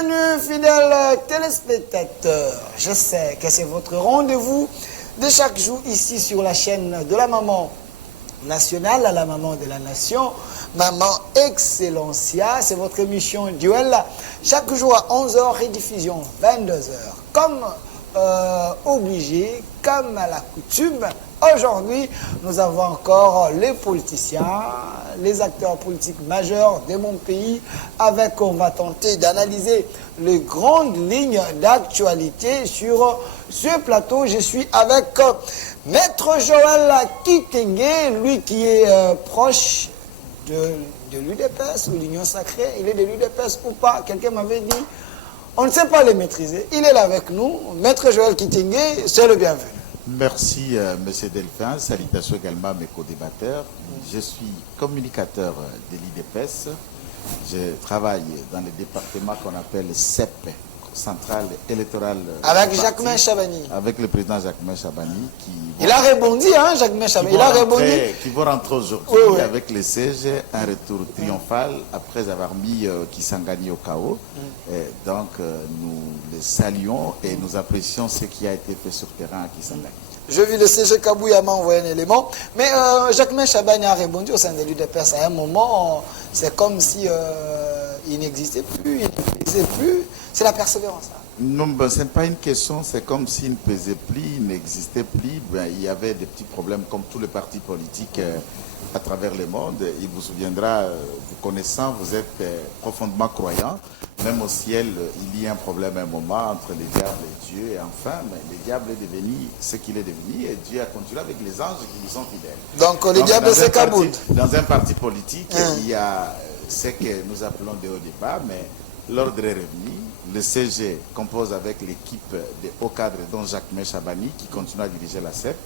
Bienvenue, fidèles téléspectateurs. Je sais que c'est votre rendez-vous de chaque jour ici sur la chaîne de la maman nationale, la maman de la nation, Maman Excellencia. C'est votre émission Duel. Chaque jour à 11h, rediffusion 22h. Comme obligé, comme à la coutume, aujourd'hui, nous avons encore les politiciens, les acteurs politiques majeurs de mon pays, avec, on va tenter d'analyser les grandes lignes d'actualité sur ce plateau. Je suis avec Maître Joël Kitenge, lui qui est proche de l'UDPS ou l'Union Sacrée. Il est de l'UDPS ou pas? Quelqu'un m'avait dit. On ne sait pas les maîtriser. Il est là avec nous. Maître Joël Kitenge, c'est le bienvenu. Merci, Monsieur Delphin. Salutations également à mes co-débatteurs. Je suis communicateur de l'IDPS. Je travaille dans le département qu'on appelle CEP, Centrale Électorale. Avec Jacquemain Chabani. Avec le président Jacquemain Chabani. Il a rebondi, hein, Jacquemain Chabani. Il a rebondi. Qui va rentrer aujourd'hui avec le siège, un retour triomphal après avoir mis Kisangani au chaos. Donc, nous le saluons et nous apprécions ce qui a été fait sur terrain à Kisangani. Je vis le CG Kabouya m'a envoyé un élément. Mais Jacquemain Chabani a rebondi au sein de l'UDPS. À un moment, c'est comme si il n'existait plus, il ne pesait plus. C'est la persévérance. Hein. Non, ben, ce n'est pas une question, c'est comme s'il ne pesait plus, il n'existait plus. Ben, il y avait des petits problèmes comme tous les partis politiques à travers le monde. Il vous souviendra, vous connaissant, vous êtes profondément croyant. Même au ciel, il y a un problème à un moment entre les diables et Dieu. Et enfin, le diable est devenu ce qu'il est devenu et Dieu a continué avec les anges qui lui sont fidèles. Donc le diable, c'est Kaboul. Dans un parti politique, il y a ce que nous appelons des hauts débats, mais l'ordre est revenu. Le CG compose avec l'équipe des hauts cadres, dont Jacquemain Chabani, qui continue à diriger la CEP.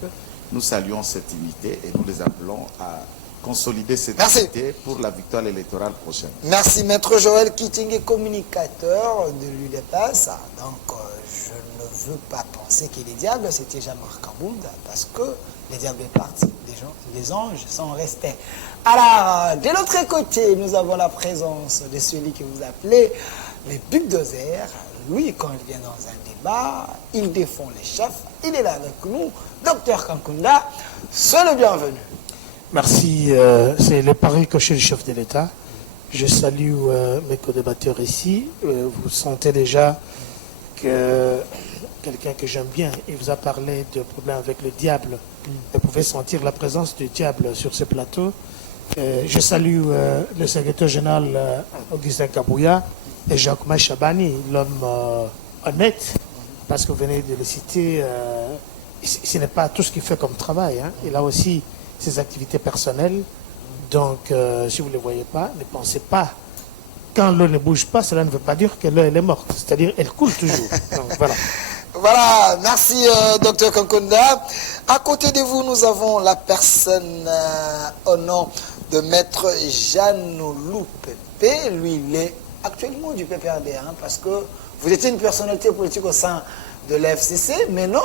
Nous saluons cette unité et nous les appelons à consolider cette unité pour la victoire électorale prochaine. Merci, Maître Joël Kitenge, communicateur de l'UDPS. Donc, je ne veux pas penser que les diables, c'était Jean-Marc Kaboul, parce que les diables est parti, les anges sont restés. Alors, de l'autre côté, nous avons la présence de celui que vous appelez les bulldozers. Lui, quand il vient dans un débat, il défend les chefs. Il est là avec nous. Docteur Kankunda, c'est le bienvenu. Merci. C'est le pari que chez le chef de l'État. Je salue mes co-débatteurs ici. Vous sentez déjà que quelqu'un que j'aime bien, il vous a parlé de problèmes avec le diable. Vous pouvez sentir la présence du diable sur ce plateau. Je salue le secrétaire général Augustin Kabouya et Jacquemain Chabani, l'homme honnête, parce que vous venez de le citer, ce n'est pas tout ce qu'il fait comme travail. Hein. Il a aussi ses activités personnelles. Donc, si vous ne le voyez pas, ne pensez pas. Quand l'eau ne bouge pas, cela ne veut pas dire que l'eau elle est morte. C'est-à-dire qu'elle coule toujours. Donc, voilà. Voilà, merci Dr Kankunda. À côté de vous, nous avons la personne au nom de Maître Jean-Loulou Pépé. Lui, il est actuellement du PPRD, hein, parce que vous étiez une personnalité politique au sein de l'FCC, mais non,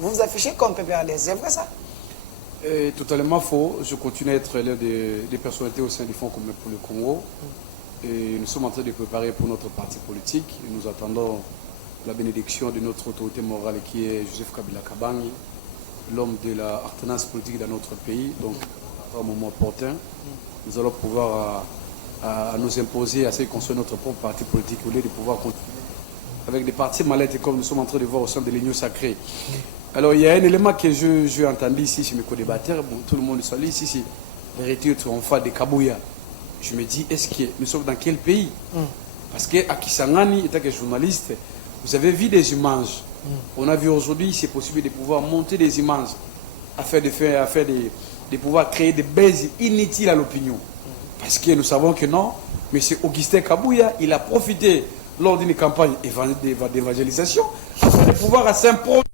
vous vous affichez comme PPRD. C'est vrai ça? Totalement faux. Je continue à être l'un des personnalités au sein du Fonds commun pour le Congo. Et nous sommes en train de préparer pour notre parti politique. Et nous attendons la bénédiction de notre autorité morale qui est Joseph Kabila Kabangi, l'homme de la alternance politique dans notre pays. Donc, à un moment opportun, nous allons pouvoir à nous imposer à ce qui concerne notre propre parti politique au lieu de pouvoir continuer avec des partis mallettes comme nous sommes en train de voir au sein de l'Union Sacrée. Alors, il y a un élément que j'ai entendu ici chez mes co-débatteurs. Bon, tout le monde le salue ici, c'est le retour triomphal de Kabouya. Je me dis, est-ce que nous sommes dans quel pays? Parce qu'à Kisangani, étant que journaliste, vous avez vu des images. On a vu aujourd'hui, c'est possible de pouvoir monter des images afin de pouvoir créer des baises inutiles à l'opinion. Parce que nous savons que non, M. Augustin Kabouya, il a profité lors d'une campagne d'évangélisation afin de pouvoir s'imposer.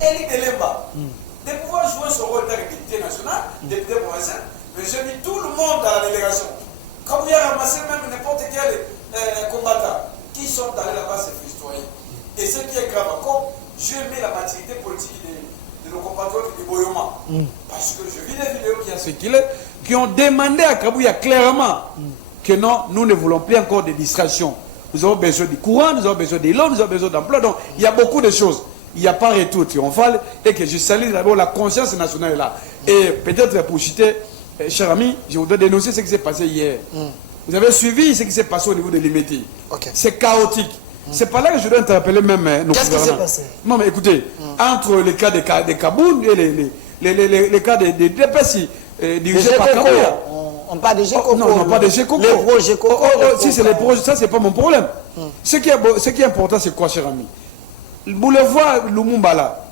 Eli Elemba, de pouvoir jouer son rôle dans l'unité nationale ramassé, mais j'ai mis tout le monde dans la délégation. Comme il a ramassé même n'importe quel combattant qui sont allés là-bas se festoyer. Et ce qui est grave encore, j'ai mis la maturité politique de nos compatriotes du Boyoma. Parce que je vis des vidéos qui ont circulé, qui ont demandé à Kabouya clairement que non, nous ne voulons plus encore de distractions. Nous avons besoin du courant, nous avons besoin de l'eau, nous avons besoin d'emploi. Donc, il y a beaucoup de choses. Il n'y a pas retour triomphal. Et que je salue d'abord la conscience nationale est là. Et peut-être pour citer, cher ami, je voudrais dénoncer ce qui s'est passé hier. Vous avez suivi ce qui s'est passé au niveau de l'Imeti. C'est chaotique. C'est pas là que je dois interpeller même nos Qu'est-ce qui s'est passé? Non, mais écoutez, entre les cas de Kaboul et les cas des DPS dirigés par Kabouya. On parle de Gécoco. Non, pas de Gécoco. Les projets Coco. Si c'est les projets, ça, c'est pas mon problème. Ce qui est important, c'est quoi, cher ami? Le boulevard Lumumba, là,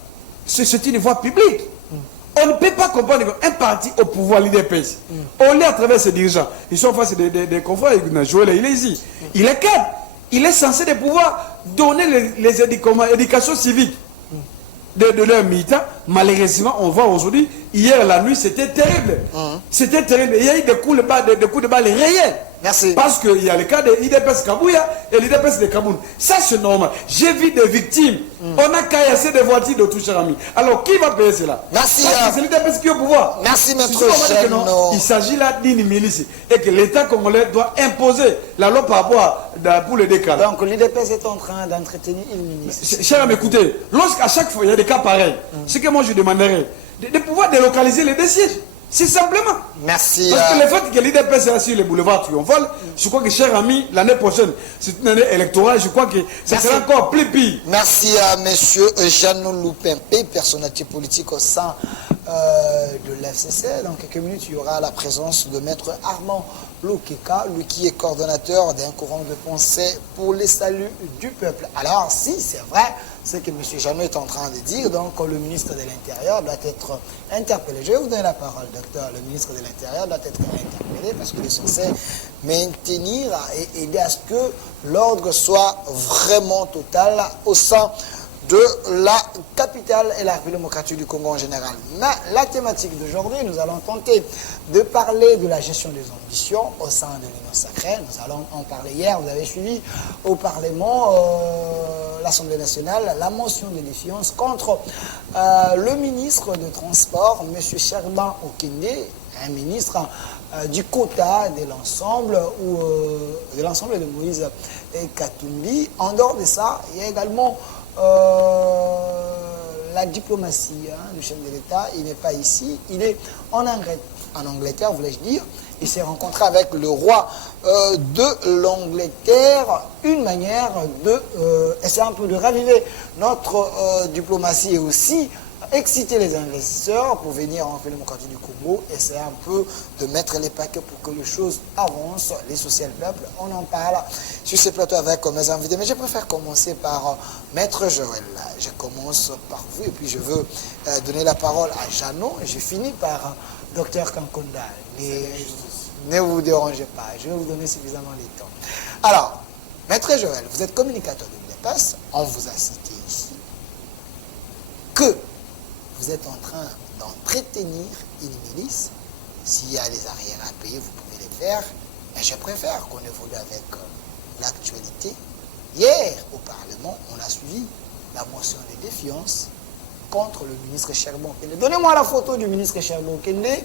c'est une voie publique. On ne peut pas comprendre qu'un parti au pouvoir, l'IDPS, on l'est à travers ses dirigeants. Ils sont face à des confrères. Joël, il est ici. Il est cadre. Il est censé de pouvoir donner les éducations civiques de leurs militants. Malheureusement, on voit aujourd'hui, hier la nuit, c'était terrible. C'était terrible. Il y a eu des coups de balle réels. Merci. Parce qu'il y a le cas de l'IDPS Kabouya et l'IDPS de Kaboun. Ça, c'est normal. J'ai vu des victimes. On a caillassé des voitures de tout, cher ami. Alors, qui va payer cela? Merci. C'est l'IDPS qui est au pouvoir. Merci, maître Chano. Il s'agit là d'une milice. Et que l'État congolais doit imposer la loi par rapport pour le décalage. Donc, l'IDPS est en train d'entretenir une ministre. Cher ami, écoutez, lorsqu'à chaque fois il y a des cas pareils, ce que moi je demanderais, de pouvoir délocaliser les sièges. C'est simplement. Merci. Parce que le fait que l'IDPS est sur les boulevards triomphal, je crois que, cher ami, l'année prochaine, c'est une année électorale, je crois que ça sera encore plus pire. Merci à M. Jeannot Loupempé, personnalité politique au sein de l'FCC. Dans quelques minutes, il y aura la présence de Maître Armand Loukeka, lui qui est coordonnateur d'un courant de pensée pour les saluts du peuple. Alors, si c'est vrai, ce que M. Jeannot est en train de dire, donc le ministre de l'Intérieur doit être interpellé. Je vais vous donner la parole, docteur. Le ministre de l'Intérieur doit être interpellé parce qu'il est censé maintenir et aider à ce que l'ordre soit vraiment total au sein de la capitale et la République démocratique du Congo en général. Mais la thématique d'aujourd'hui, nous allons tenter de parler de la gestion des ambitions au sein de l'Union sacrée. Nous allons en parler hier, vous avez suivi au Parlement, l'Assemblée nationale, la motion de défiance contre le ministre de Transport, M. Sherban Okende, un ministre du quota de l'ensemble de Moïse et Katumbi. En dehors de ça, il y a également la diplomatie du chef de l'État. Il n'est pas ici, il est en Angleterre, voulais-je dire. Il s'est rencontré avec le roi de l'Angleterre, une manière de essayer un peu de raviver notre diplomatie et aussi exciter les investisseurs pour venir en République démocratique du Congo, essayer un peu de mettre les paquets pour que les choses avancent, les social peuples. On en parle sur ce plateau avec mes invités, mais je préfère commencer par Maître Joël. Je commence par vous et puis je veux donner la parole à Jeannot et je finis par Dr Kankonda. Ne vous dérangez pas, je vais vous donner suffisamment de temps. Alors, Maître Joël, vous êtes communicateur de l'UDPS, on vous a cité ici, que vous êtes en train d'entretenir une milice. S'il y a les arrières à payer, vous pouvez les faire. Mais je préfère qu'on évolue avec l'actualité. Hier, au Parlement, on a suivi la motion de défiance contre le ministre Sherban Okende. Donnez-moi la photo du ministre Sherban Okende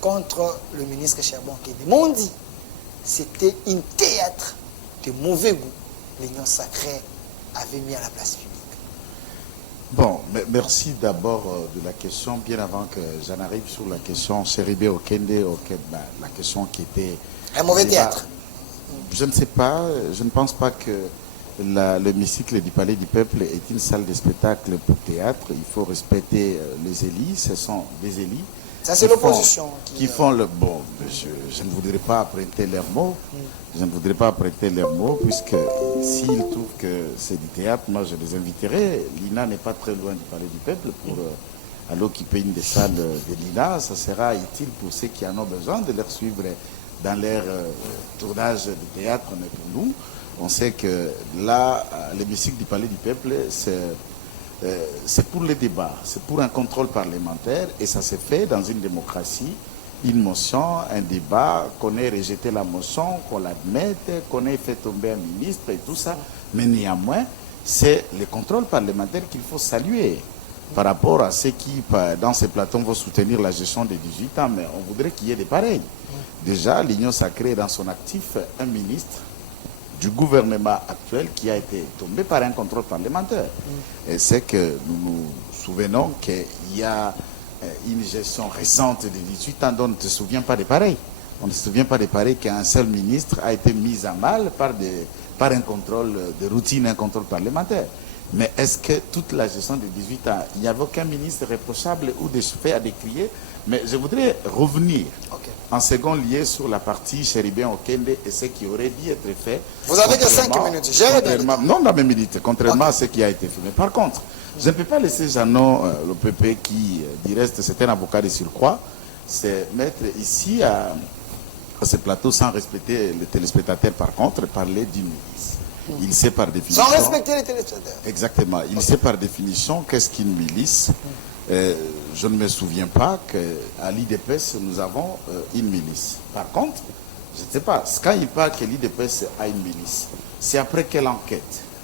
contre le ministre Sherban Okende. M'ont dit c'était un théâtre de mauvais goût. L'Union sacrée avait mis à la place publique. Bon, merci d'abord de la question. Bien avant que j'en arrive sur la question Sheribé Okende, la question qui était... Un mauvais théâtre. Je ne sais pas, je ne pense pas que l'hémicycle du Palais du Peuple est une salle de spectacle pour théâtre. Il faut respecter les élus, ce sont des élus. Ça, c'est l'opposition. Qui font le... Bon, je ne voudrais pas prêter leurs mots. Je ne voudrais pas prêter leurs mots, puisque s'ils trouvent que c'est du théâtre, moi je les inviterai. L'INA n'est pas très loin du Palais du Peuple pour aller occuper une des salles de l'INA. Ça sera utile pour ceux qui en ont besoin de les suivre dans leur tournage de théâtre. Mais pour nous, on sait que là, l'hémicycle du Palais du Peuple, c'est pour les débats, c'est pour un contrôle parlementaire et ça se fait dans une démocratie. une motion, un débat, qu'on ait rejeté la motion, qu'on l'admette, qu'on ait fait tomber un ministre et tout ça. Mais néanmoins, c'est le contrôle parlementaire qu'il faut saluer par rapport à ceux qui, dans ces plateaux, vont soutenir la gestion des 18 ans. Mais on voudrait qu'il y ait des pareils. Déjà, l'Union sacrée dans son actif un ministre du gouvernement actuel qui a été tombé par un contrôle parlementaire. Et c'est que nous nous souvenons qu'il y a une gestion récente de 18 ans dont on ne se souvient pas des pareils. On ne se souvient pas des pareils qu'un seul ministre a été mis à mal par un contrôle de routine, un contrôle parlementaire. Mais est-ce que toute la gestion de 18 ans, il n'y avait aucun ministre réprochable ou des faits à décrier? Mais je voudrais revenir en second lieu sur la partie Chéribien Okende et ce qui aurait dû être fait. Vous avez que 5 minutes. Non, dans mes minutes, contrairement à ce qui a été fait. Mais par contre, je ne peux pas laisser Jeannot, le PP, qui, du reste, c'est un avocat de surcroît, se mettre ici à ce plateau sans respecter les téléspectateurs, par contre, parler d'une milice. Il sait par définition... Sans respecter les téléspectateurs. Exactement. Il sait par définition qu'est-ce qu'une milice. Je ne me souviens pas qu'à l'IDPS, nous avons une milice. Par contre, je ne sais pas, quand il parle que l'IDPS a une milice, c'est après quelle enquête?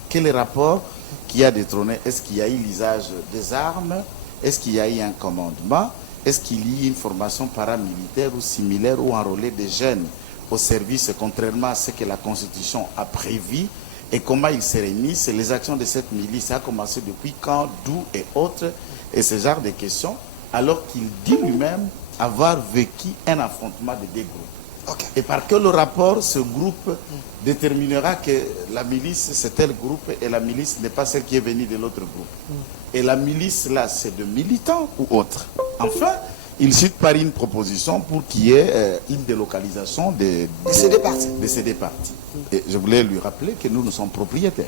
Quel rapport qui a détrôné? Est-ce qu'il y a eu l'usage des armes? Est-ce qu'il y a eu un commandement? Est-ce qu'il y a eu une formation paramilitaire ou similaire ou enrôler des jeunes au service, contrairement à ce que la Constitution a prévu? Et comment ils se réunissent? Les actions de cette milice, ça a commencé depuis quand, d'où et autres, et ce genre de questions, alors qu'il dit lui-même avoir vécu un affrontement de deux groupes. Et par que le rapport, ce groupe déterminera que la milice, c'est tel groupe, et la milice n'est pas celle qui est venue de l'autre groupe. Et la milice, là, c'est de militants ou autres. Enfin, il cite par une proposition pour qu'il y ait une délocalisation de ces deux partis. Et je voulais lui rappeler que nous sommes propriétaires.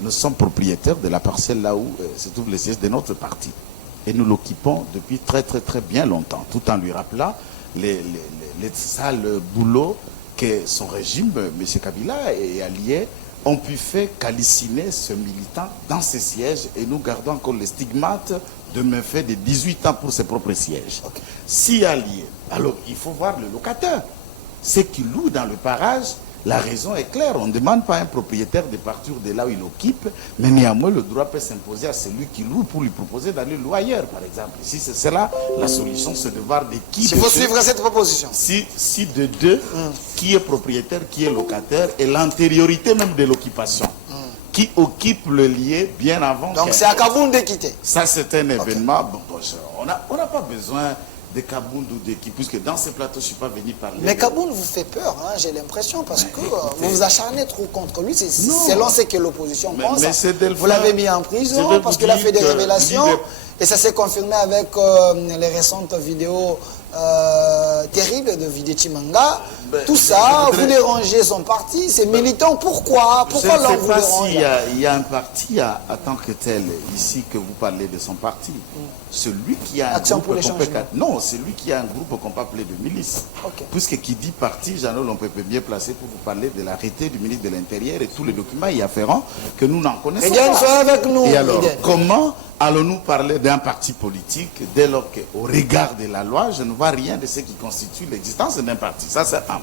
Nous sommes propriétaires de la parcelle là où se trouve le siège de notre parti. Et nous l'occupons depuis très bien longtemps, tout en lui rappelant les sales boulots que son régime, M. Kabila et alliés, ont pu faire calciner ce militant dans ses sièges, et nous gardons encore les stigmates de méfaits de 18 ans pour ses propres sièges. Si allié, alors il faut voir le locataire. Ceux qui louent dans le parage, la raison est claire. On ne demande pas à un propriétaire de partir de là où il occupe, mais néanmoins le droit peut s'imposer à celui qui loue pour lui proposer d'aller louer ailleurs, par exemple. Si c'est cela, la solution, c'est de voir de qui... Il faut suivre cette proposition. Si de deux, qui est propriétaire, qui est locataire, et l'antériorité même de l'occupation, qui occupe le lieu bien avant... Donc c'est à Kabound de quitter. Ça, c'est un événement... Bon, on n'a pas besoin de Kabound ou d'équipe, puisque dans ces plateaux, je ne suis pas venu parler. Mais Kabound vous fait peur, hein, j'ai l'impression, parce que vous vous acharnez trop contre lui. C'est selon ce que l'opposition pense. Vous l'avez mis en prison parce qu'il a fait des révélations. Et ça s'est confirmé avec les récentes vidéos terribles de Vidéchi Manga. Tout ça, vous dérangez son parti, c'est militant. Pourquoi l'on vous dérange? Il y a un parti en tant que tel, ici, que vous parlez de son parti. Celui qui a un Action groupe... pour les changements. Non, celui qui a un groupe qu'on peut appeler de milice. Puisque qui dit parti, Jeannot, on peut bien placer pour vous parler de l'arrêté du ministre de l'Intérieur et tous les documents y afférents que nous n'en connaissons pas. Sois avec nous. Et alors, comment allons-nous parler d'un parti politique dès lors qu'au regard de la loi, je ne vois rien de ce qui constitue l'existence d'un parti? Ça, c'est un.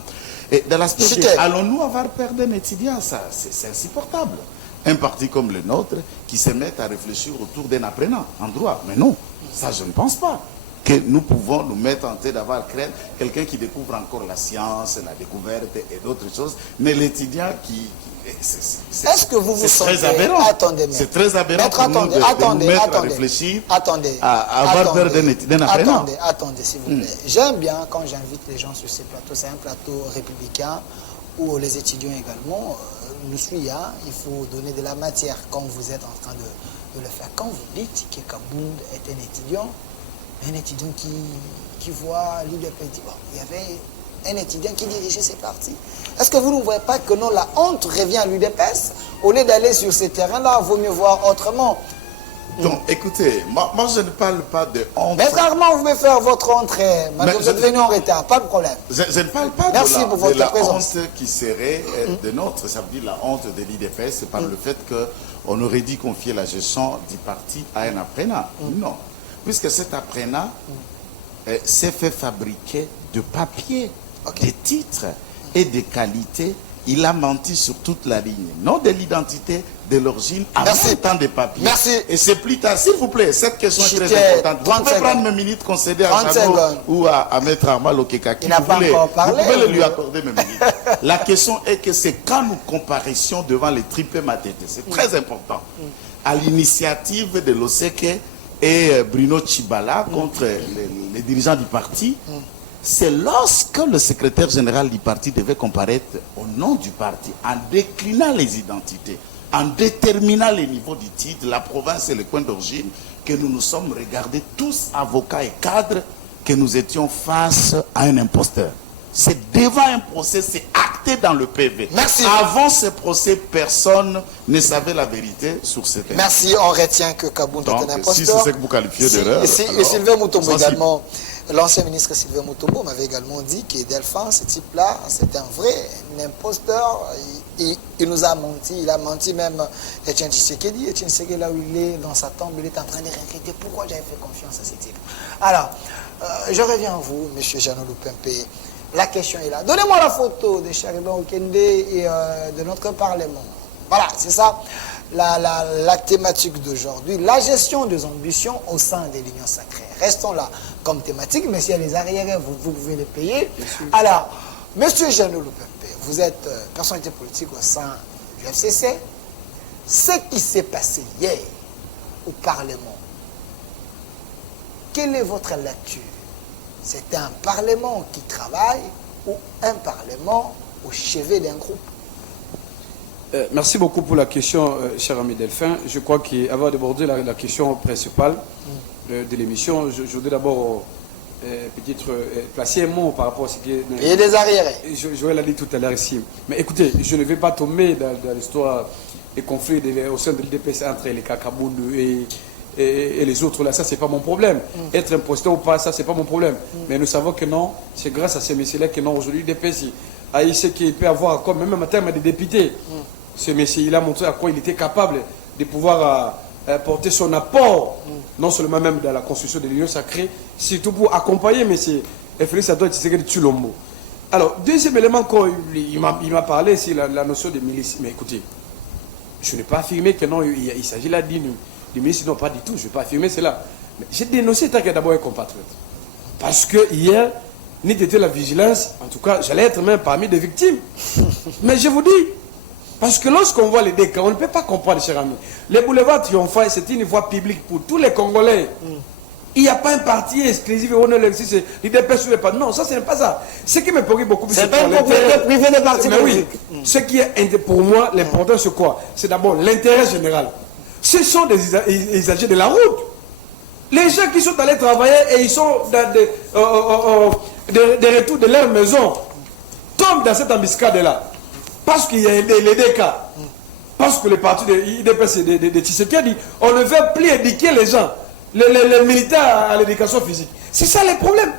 Et dans l'aspect, allons-nous avoir peur d'un étudiant? Ça, c'est insupportable. Un parti comme le nôtre qui se met à réfléchir autour d'un apprenant en droit. Mais non, ça, je ne pense pas que nous pouvons nous mettre en tête d'avoir crainte quelqu'un qui découvre encore la science, la découverte et d'autres choses. Mais l'étudiant qui est-ce que vous vous sentez... C'est très aberrant. Attendez, c'est très aberrant pour nous de nous mettre à réfléchir, à avoir peur d'un apprenant. Attendez, s'il vous plaît. J'aime bien quand j'invite les gens sur ces plateaux. C'est un plateau républicain où les étudiants également nous suivent. Il faut donner de la matière quand vous êtes en train de le faire. Quand vous dites que Kabound est un étudiant qui voit l'UDP dit, bon, il y avait un étudiant qui dirigeait ces partis. Est-ce que vous ne voyez pas que non, la honte revient à l'UDPS? Au lieu d'aller sur ces terrains-là, il vaut mieux voir autrement. Donc, écoutez, moi je ne parle pas de honte. Maître Armand, vous pouvez faire votre entrée. Vous êtes venu en retard, pas de problème. Je ne parle pas de la honte qui serait de notre, ça veut dire la honte de l'UDPS, par le fait qu'on aurait dit confier la gestion du parti à un apprenant. Non. Puisque cet apprenant s'est fait fabriquer de papier, Ok. des titres et des qualités. Il a menti sur toute la ligne. Non de l'identité, de l'origine, en Merci. même temps des papiers. Merci. Et c'est plus tard. S'il vous plaît, cette question est très J'étais importante. Vous 30 pouvez prendre secondes. mes minutes concédées à 30 Jeannot secondes. ou à Maître Armal Okekaki. Il n'a pas encore parlé, Vous pouvez ou- lui accorder mes minutes. La question est que c'est quand nous comparaissions devant les triplés Matete. C'est très important. À l'initiative de l'OSEKE et Bruno Tshibala contre les dirigeants du parti, c'est lorsque le secrétaire général du parti devait comparaître au nom du parti, en déclinant les identités, en déterminant les niveaux du titre, la province et le coin d'origine, que nous nous sommes regardés tous, avocats et cadres, que nous étions face à un imposteur. C'est devant un procès, c'est acté dans le PV. Merci. Avant ce procès, personne ne savait la vérité sur ce thème. Merci, on retient que Kabound est Donc, un si imposteur. c'est ce que vous qualifiez d'erreur, Et alors, Sylvain Mutombo sensible. également, l'ancien ministre Sylvain Mutombo m'avait également dit que Delphin, ce type-là, c'est un vrai imposteur. Il nous a menti, il a menti même Etienne Tshisekedi. Etienne Tshisekedi, là où il est, dans sa tombe, il est en train de regretter pourquoi j'avais fait confiance à ce type. Alors, je reviens à vous, M. Jeannot Lupempe. La question est là. Donnez-moi la photo de Chariban Okende et de notre Parlement. Voilà, c'est ça la thématique d'aujourd'hui. La gestion des ambitions au sein de l'Union sacrée. Restons là comme thématique, mais s'il y a les arriérés, vous pouvez les payer. Alors, M. Jeannot Lupempe, vous êtes personnalité politique au sein du FCC. Ce qui s'est passé hier au Parlement, quelle est votre lecture? C'est un Parlement qui travaille ou un Parlement au chevet d'un groupe? Merci beaucoup pour la question, cher ami Delphin. Je crois qu'avant d'aborder la question principale de l'émission, je voudrais d'abord peut-être placer un mot par rapport à ce qui est... Et des arriérés. Joël l'a dit tout à l'heure ici. Mais écoutez, je ne vais pas tomber dans l'histoire des conflits au sein de l'IDPS entre les Kakabound et les autres. Là, ça, c'est pas mon problème. Être imposteur ou pas, ça, c'est pas mon problème. Mais nous savons que non, c'est grâce à ces messieurs-là que non, aujourd'hui, l'IDPS a eu ce qu'il peut avoir encore, même en termes de députés. Ce monsieur, il a montré à quoi il était capable de pouvoir porter son apport, non seulement même dans la construction de l'Union sacrée, surtout pour accompagner M. Félix Antoine Tshisekedi Tshilombo. Alors, deuxième élément, quand il m'a parlé, c'est la notion de milice. Mais écoutez, je n'ai pas affirmé que non, il s'agit là d'une milice, non, pas du tout, je ne vais pas affirmer cela. Mais j'ai dénoncé tant qu'il y a d'abord un compatriote. Parce que hier, n'était la vigilance, en tout cas, j'allais être même parmi des victimes. Mais je vous dis, parce que lorsqu'on voit les dégâts, on ne peut pas comprendre, cher ami. Les boulevards triomphants, c'est une voie publique pour tous les Congolais. Il n'y a pas un parti exclusif, on est c'est l'IDPS ou pas. Non, ça, ce n'est pas ça. Ce qui me préoccupe beaucoup plus, C'est pas une propriété privée des partis mais oui, politiques. ce qui est pour moi, l'important, c'est quoi? C'est d'abord l'intérêt général. Ce sont des usagers de la route. Les gens qui sont allés travailler et ils sont dans des retours de leur maison tombent dans cette embuscade-là. Parce qu'il y a les dégâts. Parce que les partis de IDPS de Tshisekedi, on ne veut plus éduquer les gens, les militaires à l'éducation physique. C'est ça le problème.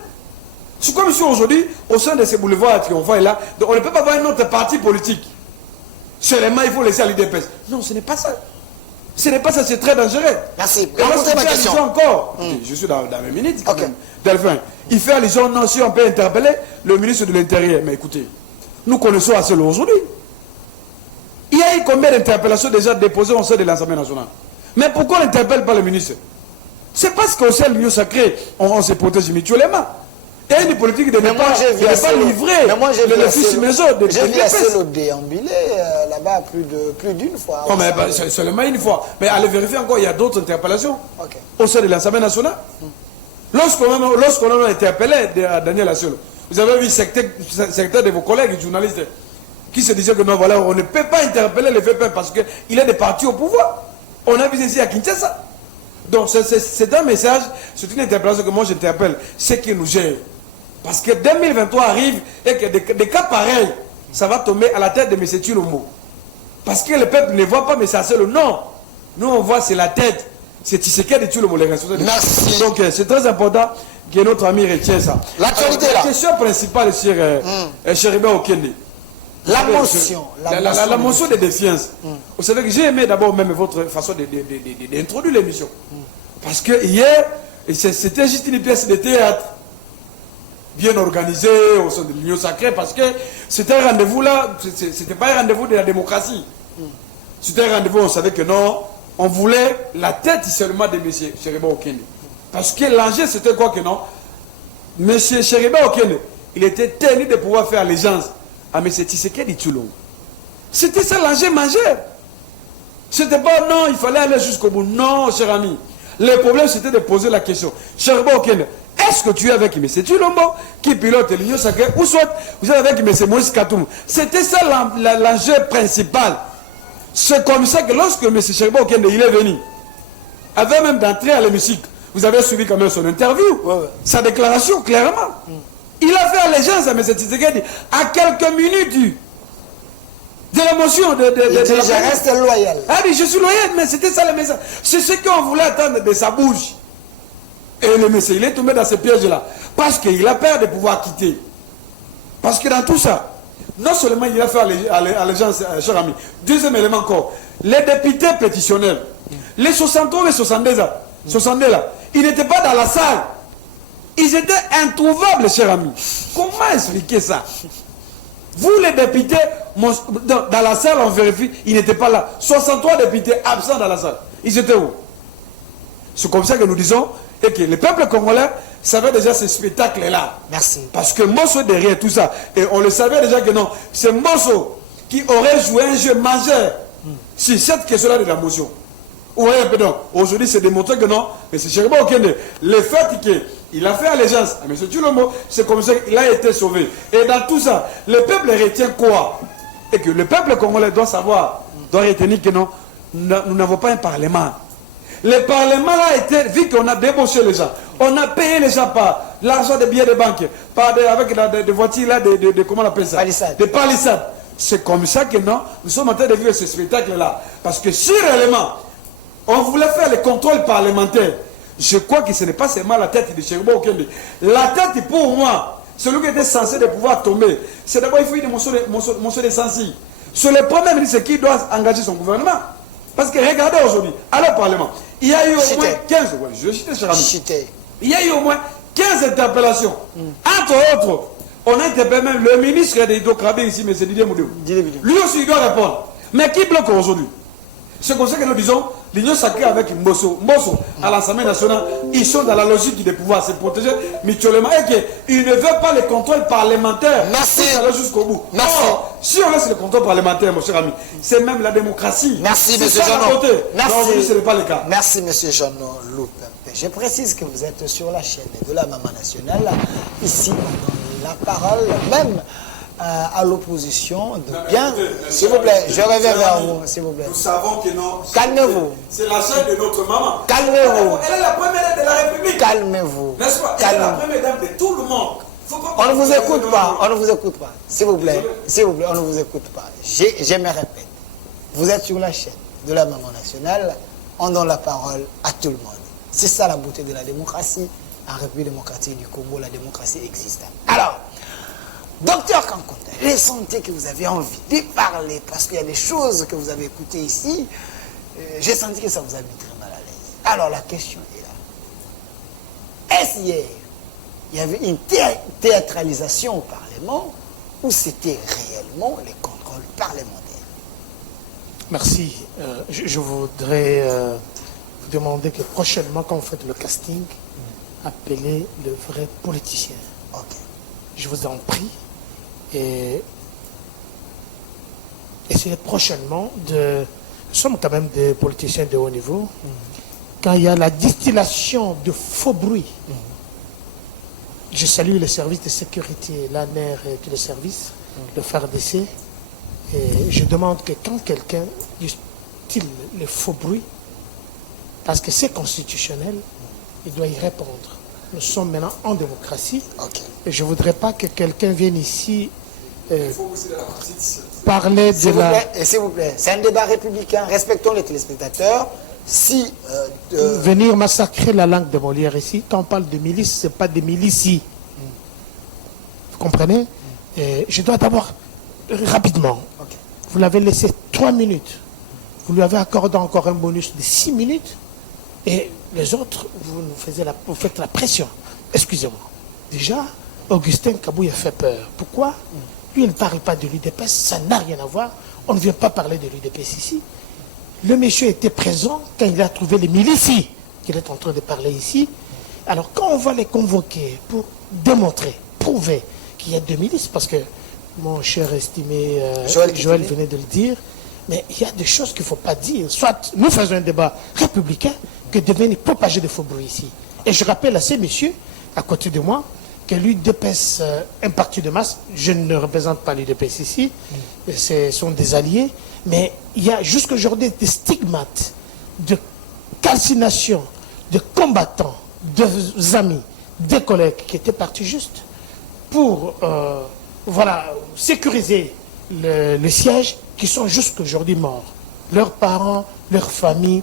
C'est comme si aujourd'hui, au sein de ces boulevards triomphants là, on ne peut pas avoir un autre parti politique. Seulement, il faut laisser à l'IDPS. Non, ce n'est pas ça. Ce n'est pas ça, c'est très dangereux. Merci. Et lorsqu'il ma fait question. allusion encore, je suis dans mes minutes quand Ok. même, Delphin, il fait allusion, non, si on peut interpeller le ministre de l'Intérieur. Mais écoutez, nous connaissons assez aujourd'hui. Il y a eu combien d'interpellations déjà déposées au sein de l'Assemblée nationale? Mais pourquoi on n'interpelle pas le ministre? C'est parce qu'au sein de l'Union sacrée, on se protège mutuellement. Il y a une politique de ne pas livrer le fils maison de J'ai vu l'IDPS. le déambuler là-bas plus d'une fois. Non, mais seulement une fois. Mais allez vérifier encore, il y a d'autres interpellations Ok. au sein de l'Assemblée nationale. Lorsqu'on a interpellé Daniel Assel, vous avez vu certains de vos collègues journalistes qui se disaient que non, voilà, on ne peut pas interpeller le VP parce qu'il est des partis au pouvoir. On a vu ici à Kinshasa. Donc c'est un message, c'est une interpellation que moi j'interpelle, c'est qui nous gère. Parce que 2023 arrive et que des cas pareils, ça va tomber à la tête de M. Tshilombo. Parce que le peuple ne voit pas M. Assel, non. Nous on voit c'est la tête, c'est Tshisekedi de Tshilombo, les responsables. Merci. Donc c'est très important que notre ami retienne ça. L'actualité Alors, là. la question principale sur Chériba Okende. La motion. La motion de défiance. Vous savez que j'ai aimé d'abord même votre façon d'introduire l'émission. Parce que hier, c'était juste une pièce de théâtre. bien organisé au sein de l'Union sacrée, parce que c'était un rendez-vous là, c'était pas un rendez-vous de la démocratie. C'était un rendez-vous, on savait que non, on voulait la tête seulement de M. Cheriba Okende. Parce que l'enjeu, c'était quoi que non? M. Cheriba Okende, il était tenu de pouvoir faire allégeance à M. Tshisekedi Tshilombo. C'était ça l'enjeu majeur. C'était pas non, il fallait aller jusqu'au bout. Non, cher ami. Le problème, c'était de poser la question. Cheriba Okende, est-ce que tu es avec M. Tshilombo qui pilote l'Union sacrée, ou soit vous êtes avec M. Moïse Katumbi? C'était ça l'enjeu principal. C'est comme ça que lorsque M. Cheriba Okende il est venu, avant même d'entrer à l'hémicycle, vous avez suivi quand même son interview, sa déclaration clairement. Il a fait allégeance à M. Tshisekedi à quelques minutes de l'émotion de je reste loyal. Ah oui, je suis loyal, mais c'était ça le message. C'est ce qu'on voulait attendre de sa bouche. Et le monsieur, il est tombé dans ce piège-là. Parce qu'il a peur de pouvoir quitter. Parce que dans tout ça, non seulement il a fait allégeance, cher ami, deuxième élément encore, les députés pétitionnaires, les 63 et 62 ans, 62 là, ils n'étaient pas dans la salle. Ils étaient introuvables, cher ami. Comment expliquer ça? Vous les députés, dans la salle, on vérifie, ils n'étaient pas là. 63 députés absents dans la salle. Ils étaient où? C'est comme ça que nous disons, et que le peuple congolais savait déjà ce spectacle-là. Merci. Parce que Mosso derrière tout ça, et on le savait déjà que non, c'est Mosso qui aurait joué un jeu majeur sur cette question-là de la motion. Vous voyez un peu donc, aujourd'hui c'est démontré que non, mais c'est Cheriba Okende. Le fait qu'il a fait allégeance à M. Tshilombo, c'est comme ça qu'il a été sauvé. Et dans tout ça, le peuple retient quoi? Et que le peuple congolais doit savoir, doit retenir que non, nous n'avons pas un parlement. Le parlement a été, vu qu'on a débauché les gens, on a payé les gens par l'argent des billets de banque, avec des voitures là, comment on appelle ça? Palissades. Des palissades. C'est comme ça que non, nous sommes en train de vivre ce spectacle-là. Parce que si réellement, on voulait faire le contrôle parlementaire, je crois que ce n'est pas seulement la tête de Cheriba Okende. La tête, pour moi, celui qui était censé de pouvoir tomber, c'est d'abord il faut dire Monsieur de Sansi. C'est le premier ministre qui doit engager son gouvernement. Parce que regardez aujourd'hui, à le Parlement, il y a eu au moins 15... Ouais, je cite, cher ami. Il y a eu au moins 15 interpellations. Entre autres, on a interpellé même le ministre de l'Hydrocarbure ici, M. Didier Moudéou. Lui aussi, il doit répondre. Mais qui bloque aujourd'hui? C'est comme ça que nous disons, l'Union sacrée avec Mosso, à l'Assemblée nationale, ils sont dans la logique de pouvoir se protéger mutuellement et qu'ils ne veulent pas le contrôle parlementaire. Merci. Jusqu'au bout. Merci. Or, si on laisse le contrôle parlementaire, mon cher ami, c'est même la démocratie. Merci, M. Jean. Merci. Aujourd'hui, ce n'est pas le cas. Merci, M. Jean Loup. Je précise que vous êtes sur la chaîne de la Maman Nationale. Ici, on donne la parole, même à l'opposition de bien. S'il vous plaît, je reviens vers vous, s'il vous plaît. Nous savons que non. Calmez-vous. C'est la chaîne de notre maman. Calmez-vous. Elle est la première dame de la République. Calmez-vous. N'est-ce pas? Elle est la première dame de tout le monde. On ne vous écoute pas, on ne vous écoute pas. S'il vous plaît, on ne vous écoute pas. Je me répète. Vous êtes sur la chaîne de la Maman Nationale. On donne la parole à tout le monde. C'est ça la beauté de la démocratie. En République démocratique du Congo, la démocratie existe. Alors, Docteur Kankonte, j'ai senti que vous avez envie de parler parce qu'il y a des choses que vous avez écoutées ici. J'ai senti que ça vous a mis très mal à l'aise. Alors la question est là. Est-ce hier, il y avait une théâtralisation au Parlement ou c'était réellement les contrôles parlementaires? Merci. Je voudrais vous demander que prochainement, quand vous faites le casting, appelez le vrai politicien. Ok. Je vous en prie. Et essayez prochainement de... Nous sommes quand même des politiciens de haut niveau. Quand il y a la distillation de faux bruits, je salue les services de sécurité, l'ANER et tous les services, le FARDC. Et je demande que quand quelqu'un distille les faux bruits, parce que c'est constitutionnel, il doit y répondre. Nous sommes maintenant en démocratie. Ok. Et je ne voudrais pas que quelqu'un vienne ici parler de la... S'il vous plaît, c'est un débat républicain. Respectons les téléspectateurs. Si... Venir massacrer la langue de Molière ici, quand on parle de milice, ce n'est pas des milices. Vous comprenez? Et je dois d'abord, rapidement, vous l'avez laissé 3 minutes. Vous lui avez accordé encore un bonus de 6 minutes. Et les autres, vous faites la pression. Excusez-moi. Déjà, Augustin Kabouya fait peur. Pourquoi? Lui, il ne parle pas de l'UDPS, ça n'a rien à voir. On ne vient pas parler de l'UDPS ici. Le monsieur était présent quand il a trouvé les milices qu'il est en train de parler ici. Alors, quand on va les convoquer pour démontrer, prouver qu'il y a 2 milices, parce que mon cher estimé Joël venait de le dire, mais il y a des choses qu'il ne faut pas dire. Soit nous faisons un débat républicain que de venir propager des faux bruits ici. Et je rappelle à ces messieurs, à côté de moi, que l'UDPS, un parti de masse, je ne représente pas l'UDPS ici, ce sont des alliés, mais il y a jusqu'aujourd'hui des stigmates de calcination, de combattants, de amis, des collègues qui étaient partis juste pour sécuriser le siège, qui sont jusqu'aujourd'hui morts. Leurs parents, leurs familles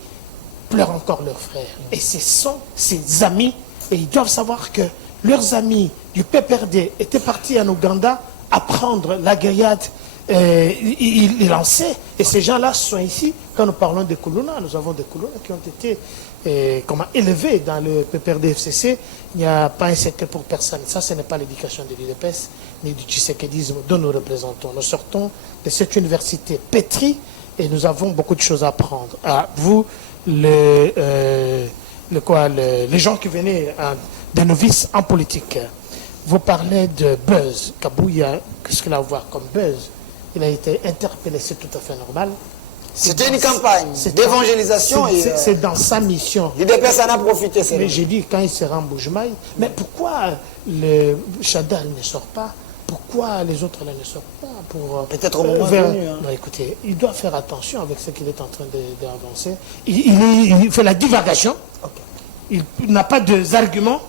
pleurent encore leurs frères. Et ce sont ces amis, et ils doivent savoir que leurs amis du PPRD étaient partis en Ouganda apprendre la guerriade. Ils lançaient, et ces gens-là sont ici. Quand nous parlons de Koulouna, nous avons des Koulouna qui ont été élevés dans le PPRD-FCC. Il n'y a pas un secret pour personne. Ça, ce n'est pas l'éducation de l'UDPS ni du tshisekidisme dont nous représentons. Nous sortons de cette université pétrie et nous avons beaucoup de choses à apprendre. À vous, les gens qui venaient de novices en politique, vous parlez de buzz. Kabouya, qu'est-ce qu'il a à voir comme buzz? Il a été interpellé, c'est tout à fait normal. C'était une campagne d'évangélisation. C'est dans sa mission. L'UDPS en a profité. Mais j'ai dit, quand il sera en Boujumaï, mais pourquoi le Chadal ne sort pas? Pourquoi les autres là ne sortent pas? Peut-être au moment venu. Non, écoutez, il doit faire attention avec ce qu'il est en train d'avancer. Il fait la divagation. Okay. Il n'a pas d'argument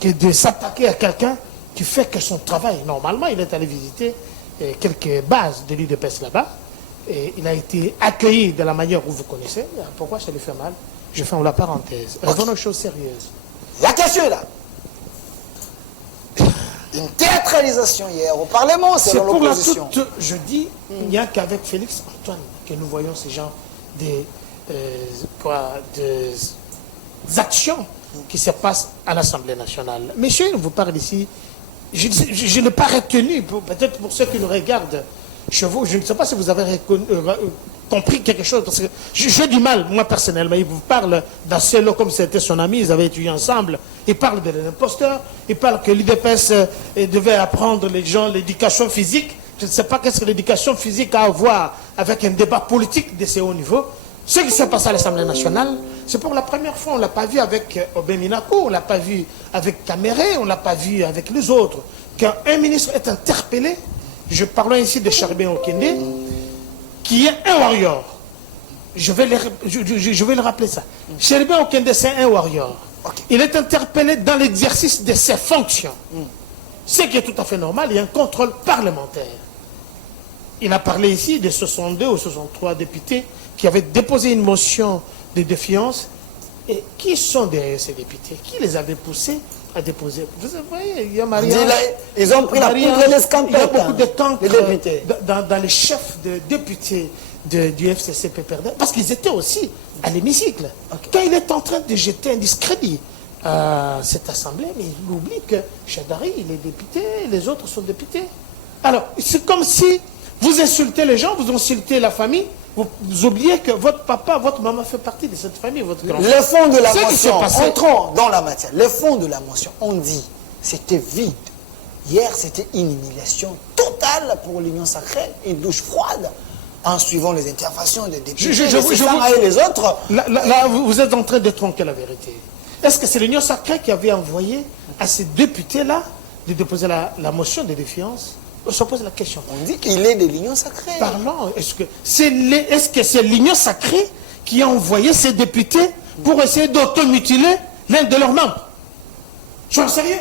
que de s'attaquer à quelqu'un qui fait que son travail. Normalement, il est allé visiter quelques bases de l'UDPS là-bas. Et il a été accueilli de la manière où vous connaissez. Pourquoi ça lui fait mal? Je ferme la parenthèse. Revenons aux choses sérieuses. La question est là. Une théâtralisation hier au Parlement, selon l'opposition. C'est pour la toute, je dis, il n'y a qu'avec Félix Antoine que nous voyons ces gens des actions qui se passent à l'Assemblée nationale. Monsieur, il vous parle ici, je n'ai pas retenu, peut-être pour ceux qui nous regardent chez vous, je ne sais pas si vous avez compris quelque chose, parce que j'ai du mal, moi personnellement, il vous parle d'un seul comme c'était son ami, ils avaient étudié ensemble, il parle de l'imposteur, il parle que l'UDPS devait apprendre les gens l'éducation physique. Je ne sais pas qu'est-ce que l'éducation physique a à voir avec un débat politique de ce haut niveau. Ce qui s'est passé à l'Assemblée nationale, c'est pour la première fois, on ne l'a pas vu avec Obeminako, on ne l'a pas vu avec Kamere, on ne l'a pas vu avec les autres. Quand un ministre est interpellé, je parle ici de Charbin Okende, qui est un warrior. Je vais le rappeler ça. Charbin Okende, c'est un warrior. Okay. Il est interpellé dans l'exercice de ses fonctions. Ce qui est tout à fait normal, il y a un contrôle parlementaire. Il a parlé ici de 62 ou 63 députés qui avaient déposé une motion de défiance. Et qui sont derrière ces députés? Qui les avait poussés à déposer? Vous voyez, il y a Maria. Ils ont pris la poudre d'escampette. Il y a beaucoup de temps dans les chefs de députés du FCC PPRD, parce qu'ils étaient aussi à l'hémicycle. Okay. Quand il est en train de jeter un discrédit à cette assemblée, mais il oublie que Chadari, il est député, les autres sont députés. Alors, c'est comme si vous insultez les gens, vous insultez la famille, vous oubliez que votre papa, votre maman fait partie de cette famille, votre grand. Le fond de la motion, entrons dans la matière. Le fond de la motion, on dit, c'était vide. Hier, c'était une humiliation totale pour l'Union sacrée, une douche froide, en suivant les interventions des députés, les autres. Là, vous êtes en train de tronquer la vérité. Est-ce que c'est l'Union sacrée qui avait envoyé à ces députés-là de déposer la motion de défiance? On se pose la question. On dit qu'il est de l'Union sacrée. Parlons. Est-ce que c'est l'Union sacrée qui a envoyé ces députés pour essayer d'automutiler l'un de leurs membres? Je suis sérieux.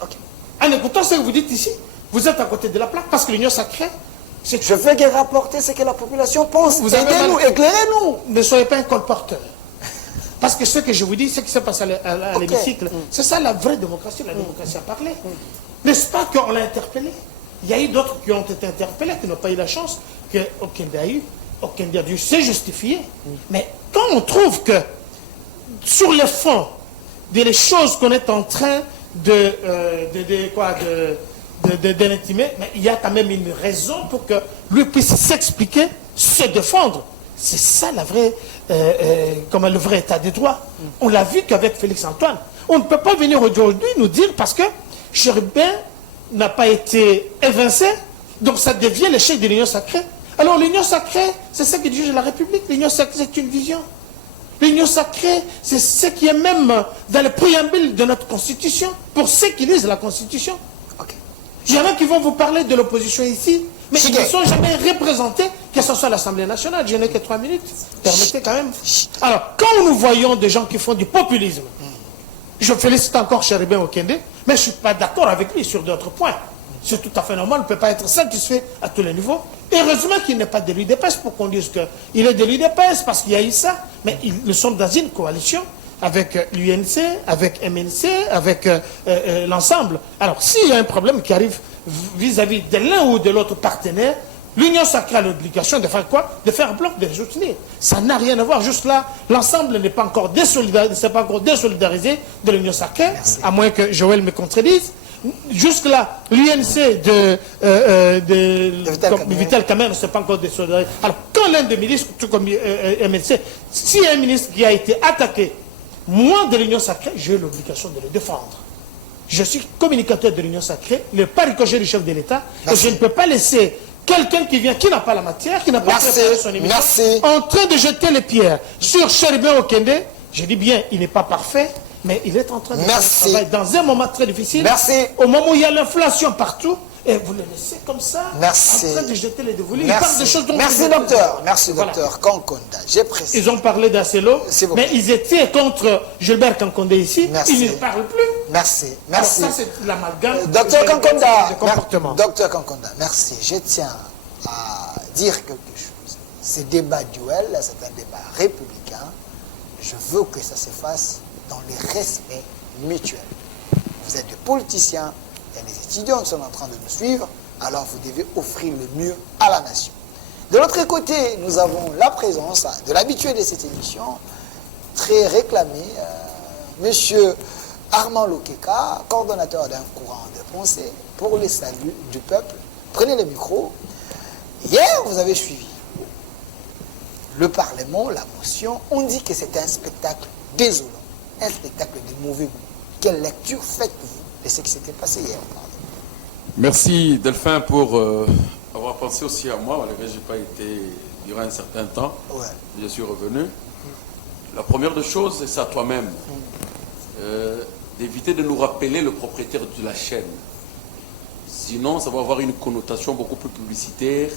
Okay. En écoutant ce que vous dites ici, vous êtes à côté de la plaque parce que l'Union sacrée... Je fais que rapporter ce que la population pense. Aidez-nous, éclairez-nous. Ne soyez pas un colporteur. Parce que ce que je vous dis, ce qui s'est passé à l'hémicycle, c'est ça la vraie démocratie. La démocratie a parlé. N'est-ce pas qu'on l'a interpellé? Il y a eu d'autres qui ont été interpellés, qui n'ont pas eu la chance, qu'aucun a dû se justifier. Mais quand on trouve que, sur le fond des choses qu'on est en train de l'intimer, mais il y a quand même une raison pour que lui puisse s'expliquer, se défendre. C'est ça la vraie, comme le vrai état des droits. On l'a vu qu'avec Félix Antoine. On ne peut pas venir aujourd'hui nous dire parce que Chérubin n'a pas été évincé, donc ça devient l'échec de l'Union sacrée. Alors l'Union sacrée, c'est ce qui dirige la République. L'Union sacrée, c'est une vision. L'Union sacrée, c'est ce qui est même dans le préambule de notre Constitution, pour ceux qui lisent la Constitution. Ok. Il y en a qui vont vous parler de l'opposition ici, mais ils ne sont jamais représentés, que ce soit à l'Assemblée nationale. Je n'ai que 3 minutes. Permettez quand même. Alors, quand nous voyons des gens qui font du populisme, je félicite encore Chérubin Okende, mais je ne suis pas d'accord avec lui sur d'autres points. C'est tout à fait normal, on ne peut pas être satisfait à tous les niveaux. Heureusement qu'il n'est pas de l'UDPS pour qu'on dise qu'il est de l'UDPS, parce qu'il y a eu ça. Mais ils sont dans une coalition avec l'UNC, avec MNC, avec l'ensemble. Alors, s'il y a un problème qui arrive vis-à-vis de l'un ou de l'autre partenaire, l'Union sacrée a l'obligation de faire quoi? De faire bloc, de les soutenir. Ça n'a rien à voir. Juste là, l'ensemble n'est pas encore désolidarisé de l'Union sacrée, à moins que Joël me contredise. Jusque-là, l'UNC de Vital Kamerhe ne s'est pas encore désolidarisé. Alors, quand l'un des ministres, tout comme MNC, s'il y a un ministre qui a été attaqué, moi, de l'Union sacrée, j'ai l'obligation de le défendre. Je suis communicateur de l'Union sacrée, le paricocher du chef de l'État, et je ne peux pas laisser quelqu'un qui vient, qui n'a pas la matière, qui n'a pas préparé son émission, en train de jeter les pierres sur Chérubin Okende. Je dis bien, il n'est pas parfait, mais il est en train de faire le travail dans un moment très difficile. Au moment où il y a l'inflation partout, et vous le laissez comme ça, en train de jeter les dévolus. Il parle de choses dont docteur. Merci, docteur Kankonda. J'ai précisé. Ils ont parlé d'Acelo, mais ils étaient contre Gilbert Kankonda ici. Ils ne parlent plus. Merci. Alors ça, c'est l'amalgame. Docteur Kankonda, merci. Je tiens à dire quelque chose. Ce débat duel, c'est un débat républicain. Je veux que ça se fasse dans le respect mutuel. Vous êtes des politiciens, et les étudiants qui sont en train de nous suivre, alors vous devez offrir le mieux à la nation. De l'autre côté, nous avons la présence de l'habitué de cette émission, très réclamé, Monsieur Armand Lokeka, coordonnateur d'un courant de pensée pour le salut du peuple. Prenez le micro. Hier, vous avez suivi le Parlement, la motion. On dit que c'est un spectacle désolant, un spectacle de mauvais goût. Quelle lecture faites-vous de ce qui s'était passé hier? Merci Delphin pour avoir pensé aussi à moi, malgré que je n'ai pas été durant un certain temps. Ouais. Je suis revenu. La première des choses, c'est à toi-même. D'éviter de nous rappeler le propriétaire de la chaîne. Sinon, ça va avoir une connotation beaucoup plus publicitaire.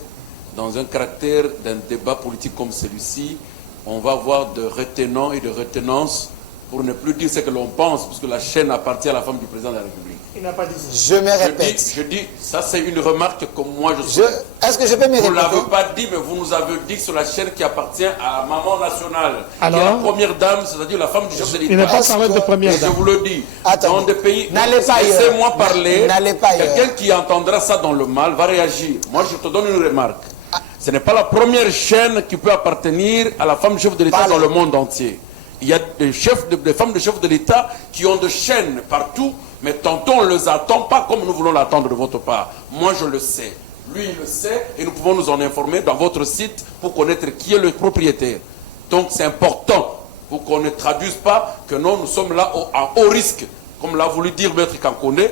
Dans un caractère d'un débat politique comme celui-ci, on va avoir de retenants et de retenances pour ne plus dire ce que l'on pense, puisque la chaîne appartient à la femme du président de la République. Il n'a pas dit ça. Je me répète. Je dis, ça c'est une remarque que moi je souhaite. Est-ce que je peux me répéter? Vous ne l'avez pas dit, mais vous nous avez dit que c'est la chaîne qui appartient à Maman Nationale, alors, qui est la première dame, c'est-à-dire la femme du chef de l'État. Il n'a pas parlé de première dame. Je vous le dis. Attendez. Dans des pays, laissez-moi parler. Quelqu'un qui entendra ça dans le mal va réagir. Moi, je te donne une remarque. Ce n'est pas la première chaîne qui peut appartenir à la femme chef de l'État dans le monde entier. Il y a des femmes de chefs de l'État qui ont des chaînes partout, mais tantôt on ne les attend pas comme nous voulons l'attendre de votre part. Moi je le sais, lui il le sait, et nous pouvons nous en informer dans votre site pour connaître qui est le propriétaire. Donc c'est important pour qu'on ne traduise pas que non, nous sommes là à haut risque, comme l'a voulu dire Maître Kankonde,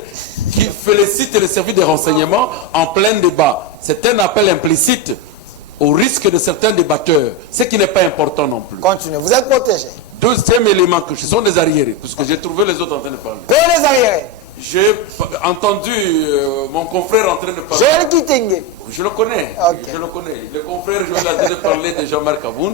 qui félicite le service de renseignement en plein débat. C'est un appel implicite au risque de certains débatteurs, ce qui n'est pas important non plus. Continuez, vous êtes protégés. Deuxième élément, que ce sont des arriérés, puisque j'ai trouvé les autres en train de parler. Pour les arriérés. J'ai entendu mon confrère en train de parler. Joël Kitenge. Je le connais, je le connais. Le confrère Joël a déjà parlé de Jean-Marc Aboun,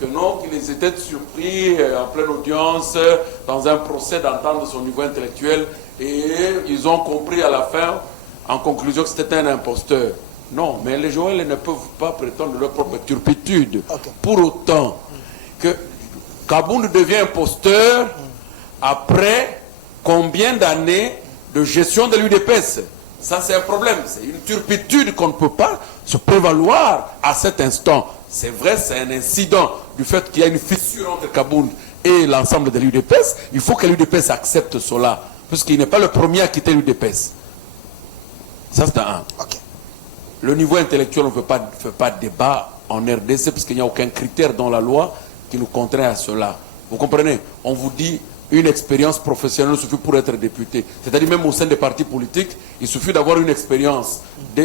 que non, qu'ils étaient surpris en pleine audience, dans un procès, d'entendre son niveau intellectuel, et ils ont compris à la fin, en conclusion, que c'était un imposteur. Non, mais les Joël ne peuvent pas prétendre leur propre turpitude. Pour autant que Kabound devient imposteur après combien d'années de gestion de l'UDPS? Ça, c'est un problème. C'est une turpitude qu'on ne peut pas se prévaloir à cet instant. C'est vrai, c'est un incident du fait qu'il y a une fissure entre Kabound et l'ensemble de l'UDPS. Il faut que l'UDPS accepte cela. puisqu'il n'est pas le premier à quitter l'UDPS. Ça, c'est un. Ok. Le niveau intellectuel, on ne fait pas débat en RDC, puisqu'il n'y a aucun critère dans la loi qui nous contraint à cela. Vous comprenez? On vous dit une expérience professionnelle suffit pour être député. C'est-à-dire même au sein des partis politiques, il suffit d'avoir une expérience,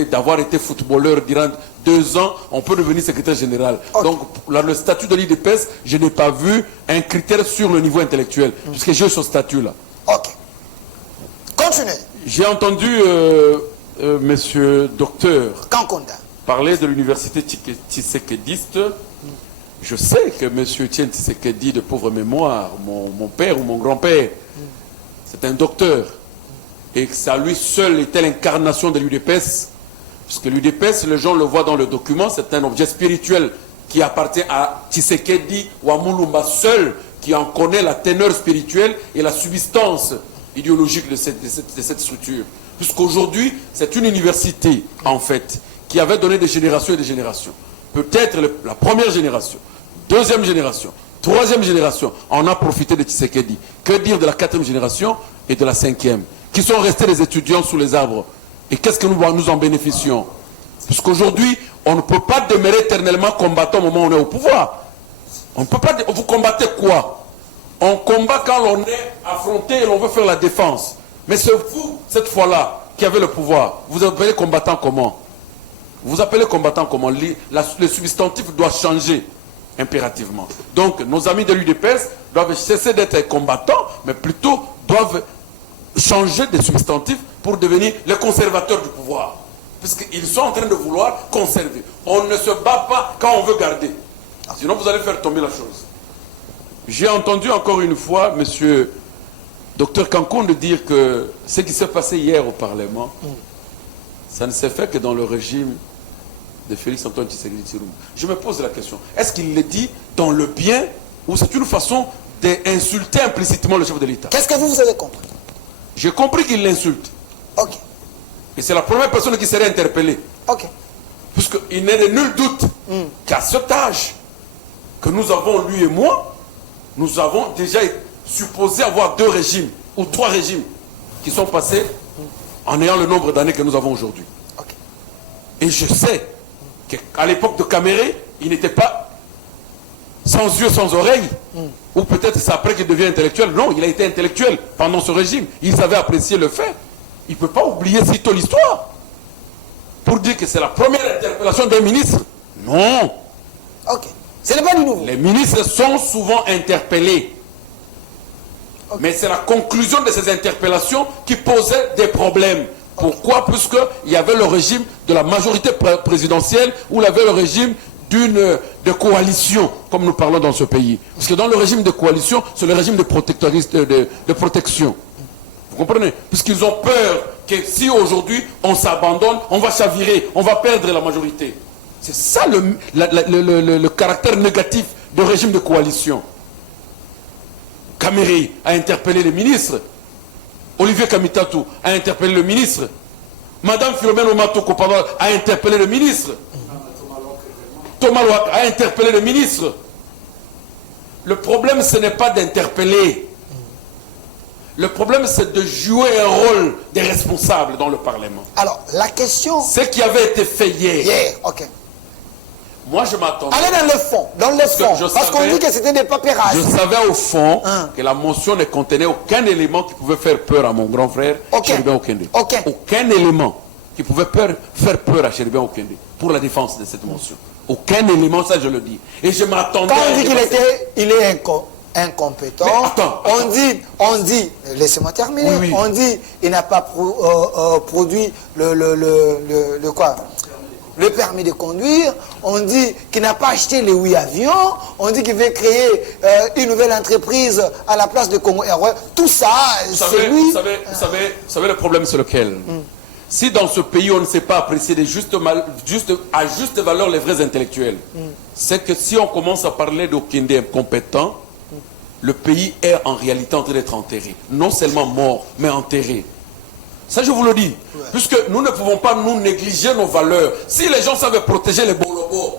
d'avoir été footballeur durant 2 ans, on peut devenir secrétaire général. Okay. Donc, le statut de l'IDPS, je n'ai pas vu un critère sur le niveau intellectuel, puisque j'ai ce statut-là. Ok. Continuez. J'ai entendu monsieur docteur Kankonda parler de l'université tshisekédiste. Je sais que M. Etienne Tshisekedi, de pauvre mémoire, mon père ou mon grand-père, c'est un docteur. Et que ça lui seul était l'incarnation de l'UDPS. Puisque l'UDPS, les gens le voient dans le document, c'est un objet spirituel qui appartient à Tshisekedi ou à Moulumba seul, qui en connaît la teneur spirituelle et la substance idéologique de cette structure. Puisqu'aujourd'hui, c'est une université, en fait, qui avait donné des générations et des générations. Peut-être la première génération, deuxième génération, troisième génération, on a profité de Tshisekedi. Que dire de la 4e génération et de la 5e, qui sont restés des étudiants sous les arbres. Et qu'est-ce que nous en bénéficions? Puisqu'aujourd'hui, on ne peut pas demeurer éternellement combattant au moment où on est au pouvoir. On ne peut pas. Vous combattez quoi? On combat quand on est affronté et l'on veut faire la défense. Mais c'est vous, cette fois-là, qui avez le pouvoir. Vous appelez combattant comment? Vous appelez combattant comment? Le substantif doit changer impérativement. Donc, nos amis de l'UDPS doivent cesser d'être combattants, mais plutôt doivent changer de substantif pour devenir les conservateurs du pouvoir. Puisqu'ils sont en train de vouloir conserver. On ne se bat pas quand on veut garder. Sinon, vous allez faire tomber la chose. J'ai entendu encore une fois monsieur Dr Kankonda dire que ce qui s'est passé hier au Parlement, ça ne s'est fait que dans le régime de Félix Antoine Tshisekedi Tshilombo. Je me pose la question, est-ce qu'il le dit dans le bien ou c'est une façon d'insulter implicitement le chef de l'État? Qu'est-ce que vous avez compris? J'ai compris qu'il l'insulte. Ok. Et c'est la première personne qui serait interpellée. Ok. Puisqu'il n'est de nul doute qu'à cet âge que nous avons, lui et moi, nous avons déjà supposé avoir 2 régimes ou 3 régimes qui sont passés en ayant le nombre d'années que nous avons aujourd'hui. Okay. Et je sais qu'à l'époque de Caméré, il n'était pas sans yeux, sans oreilles. Ou peut-être c'est après qu'il devient intellectuel. Non, il a été intellectuel pendant ce régime. Ils avaient apprécié le fait. Il ne peut pas oublier sitôt l'histoire. Pour dire que c'est la première interpellation d'un ministre. Non. Ok. Ce n'est pas du nouveau. Les ministres sont souvent interpellés. Okay. Mais c'est la conclusion de ces interpellations qui posait des problèmes. Okay. Pourquoi? Puisqu'il y avait le régime de la majorité présidentielle ou il y avait le régime de coalition, comme nous parlons dans ce pays. Parce que dans le régime de coalition, c'est le régime de protection. Vous comprenez? Puisqu'ils ont peur que si aujourd'hui on s'abandonne, on va chavirer, on va perdre la majorité. C'est ça le caractère négatif du régime de coalition. Caméré a interpellé les ministres. Olivier Kamitatou a interpellé le ministre. Madame Philomène Omatoko a interpellé le ministre. Thomas Louak a interpellé le ministre. Le problème, ce n'est pas d'interpeller. Le problème, c'est de jouer un rôle des responsables dans le Parlement. Alors, la question... Ce qui avait été fait hier. Hier, ok. Moi, je m'attendais... Allez dans le fond, parce qu'on dit que c'était des paperages. Je savais au fond que la motion ne contenait aucun élément qui pouvait faire peur à mon grand frère, Chéribin Okende. Aucun élément qui pouvait faire peur à Chéribin Okende pour la défense de cette motion. Aucun élément, ça je le dis. Et je m'attendais... Quand on dit qu'il est incompétent, on dit, laissez-moi terminer, oui. On dit il n'a pas produit le quoi? Le permis de conduire, on dit qu'il n'a pas acheté les 8 avions, on dit qu'il veut créer une nouvelle entreprise à la place de Congo Airways. Tout ça, c'est lui. Vous savez le problème c'est lequel? Si dans ce pays on ne sait pas apprécier à juste valeur les vrais intellectuels, c'est que si on commence à parler d'Okende incompétent, le pays est en réalité en train d'être enterré. Non seulement mort, mais enterré. Ça, je vous le dis. Ouais. Puisque nous ne pouvons pas nous négliger nos valeurs. Si les gens savent protéger les bolobos,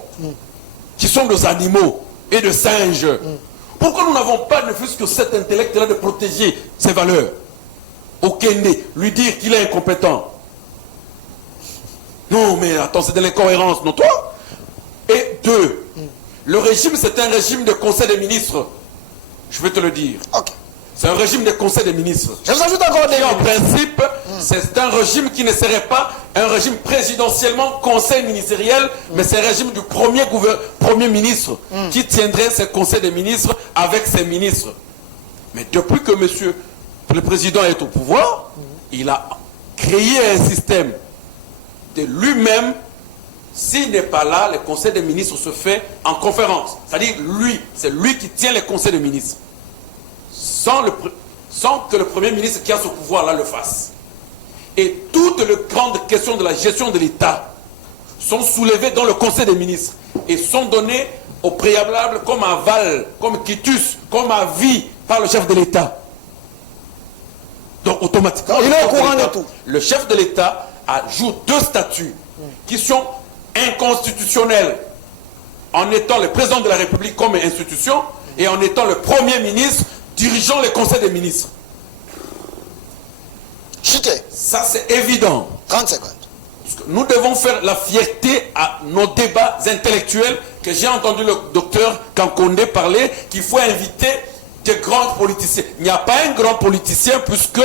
qui sont des animaux et des singes, pourquoi nous n'avons pas, ne fût-ce que cet intellect-là, de protéger ces valeurs? Okende, lui dire qu'il est incompétent. Non, mais attends, c'est de l'incohérence, non toi? Et deux, le régime, c'est un régime de conseil des ministres. Je vais te le dire. Ok. C'est un régime de conseil des ministres. Je vous ajoute encore des Et en minutes. principe, c'est un régime qui ne serait pas un régime présidentiellement conseil ministériel, mais c'est un régime du premier ministre qui tiendrait ses conseils des ministres avec ses ministres. Mais depuis que monsieur le président est au pouvoir, il a créé un système de lui-même. S'il n'est pas là, le conseil des ministres se fait en conférence. C'est-à-dire, c'est lui qui tient les conseils des ministres. Sans que le premier ministre qui a ce pouvoir-là le fasse. Et toutes les grandes questions de la gestion de l'État sont soulevées dans le conseil des ministres et sont données au préalable comme aval, comme quitus, comme avis par le chef de l'État. Donc automatiquement, il est au courant de tout. Le chef de l'État joue deux statuts qui sont inconstitutionnels en étant le président de la République comme institution et en étant le premier ministre dirigeant le conseil des ministres. Chiquet, Ça, c'est évident. 30 secondes. Parce que nous devons faire la fierté à nos débats intellectuels que j'ai entendu le docteur Kankonde parler qu'il faut inviter des grands politiciens. Il n'y a pas un grand politicien puisque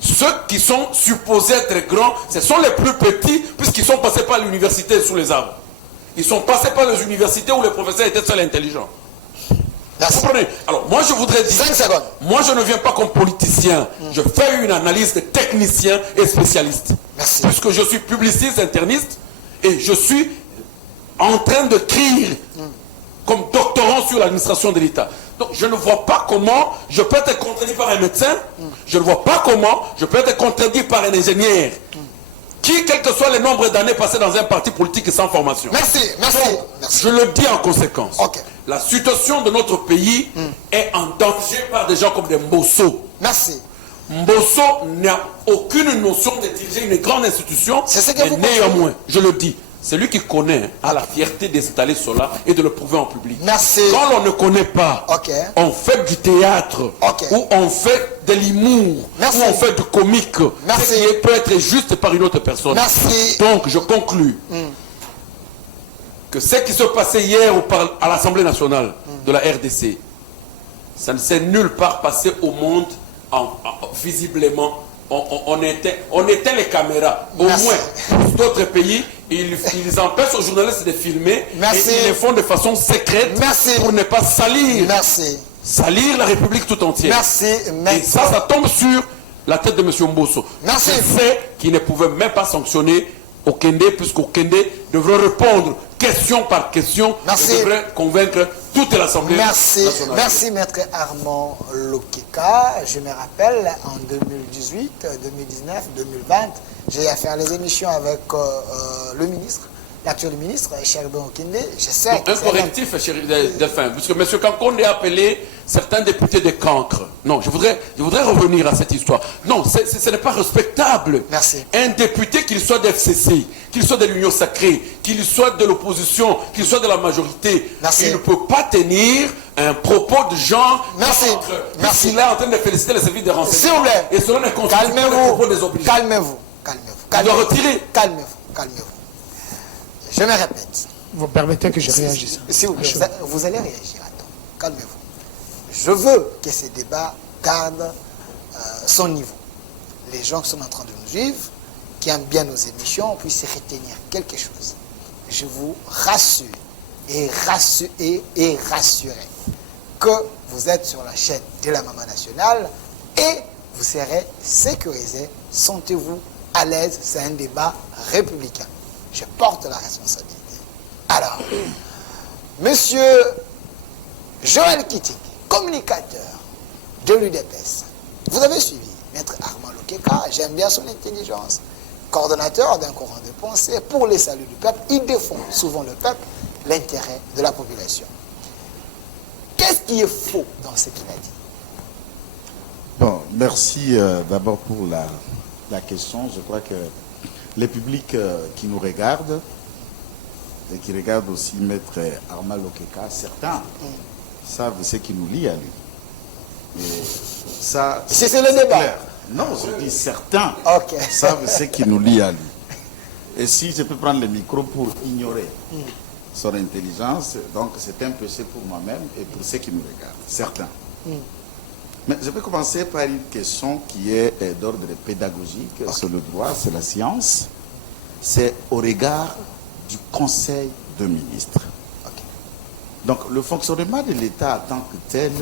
ceux qui sont supposés être grands, ce sont les plus petits puisqu'ils sont passés par l'université sous les arbres. Ils sont passés par les universités où les professeurs étaient seuls intelligents. Merci. Vous comprenez? Alors moi je voudrais dire, 5 secondes. moi je ne viens pas comme politicien, je fais une analyse de technicien et spécialiste. Merci. Puisque je suis publiciste, interniste, et je suis en train de d'écrire comme doctorant sur l'administration de l'État. Donc je ne vois pas comment je peux être contredit par un médecin, je ne vois pas comment je peux être contredit par un ingénieur, qui, quel que soit le nombre d'années passées dans un parti politique sans formation. Merci, merci. Merci. Je le dis en conséquence. Ok. La situation de notre pays est en danger par des gens comme des Mbosso. Merci. Mbosso n'a aucune notion de diriger une grande institution. C'est ce que mais vous pensez. néanmoins, je le dis, celui qui connaît a la fierté d'installer cela et de le prouver en public. Merci. Quand on ne connaît pas, Ok. on fait du théâtre, Ok. ou on fait de l'humour, Merci. ou on fait du comique, Merci. ce qui peut être juste par une autre personne. Merci. Donc, je conclus que ce qui se passait hier à l'Assemblée nationale de la RDC, ça ne s'est nulle part passé au monde visiblement. On éteint les caméras. Au Merci. moins, d'autres pays, ils empêchent aux journalistes de filmer. Merci. Et ils le font de façon secrète. Merci. Pour ne pas salir. Merci. Salir la République tout entière. Merci. Et ça tombe sur la tête de M. Mbosso. Merci. Je sais qu'il ne pouvait même pas sanctionner Okende, puisqu'Okende devrait répondre question par question. Merci. Et devrait convaincre toute l'Assemblée Merci. nationale. Merci, maître Armand Lokeka. Je me rappelle, en 2018, 2019, 2020, j'ai eu à faire les émissions avec le ministre, l'actuel ministre, Sheldon Okende. Je sais Donc, que un c'est correctif, chéri Delphin, parce que M. Kankonde a appelé certains députés de cancre. Non, je voudrais revenir à cette histoire. Non, ce n'est pas respectable. Merci. Un député, qu'il soit d'FCC, qu'il soit de l'Union sacrée, qu'il soit de l'opposition, qu'il soit de la majorité, Merci. il ne peut pas tenir un propos de genre. Merci. Merci. Il est en train de féliciter les services de renseignement. S'il vous plaît. Et cela ne constitue pas le propos calmez-vous. désobligé. Calmez-vous. Il doit retirer. Calmez-vous. Calmez-vous. Je me répète. Vous permettez que je réagisse. S'il vous plaît, vous allez réagir. Attends, calmez-vous. Je veux que ce débat garde son niveau. Les gens qui sont en train de nous suivre, qui aiment bien nos émissions, puissent retenir quelque chose. Je vous rassure et rassurer que vous êtes sur la chaîne de la Maman Nationale et vous serez sécurisés. Sentez-vous à l'aise. C'est un débat républicain. Je porte la responsabilité. Alors, monsieur Joël Kitting, communicateur de l'UDPS, vous avez suivi maître Armand Lokeka, j'aime bien son intelligence, coordonnateur d'un courant de pensée pour les saluts du peuple, il défend souvent le peuple, l'intérêt de la population. Qu'est-ce qui est faux dans ce qu'il a dit? Bon, merci d'abord pour la question. Je crois que les publics qui nous regardent et qui regardent aussi maître Armand Lokeka, certains savent ce qui nous lie à lui. Et ça, c'est le débat. clair. Non, je dis certains Ok. savent ce qui nous lie à lui. Et si je peux prendre le micro pour ignorer son intelligence, donc c'est un péché pour moi-même et pour ceux qui nous regardent, certains. Mais je vais commencer par une question qui est d'ordre pédagogique, c'est le droit, c'est la science. C'est au regard du Conseil de ministres. Donc le fonctionnement de l'État en tant que tel,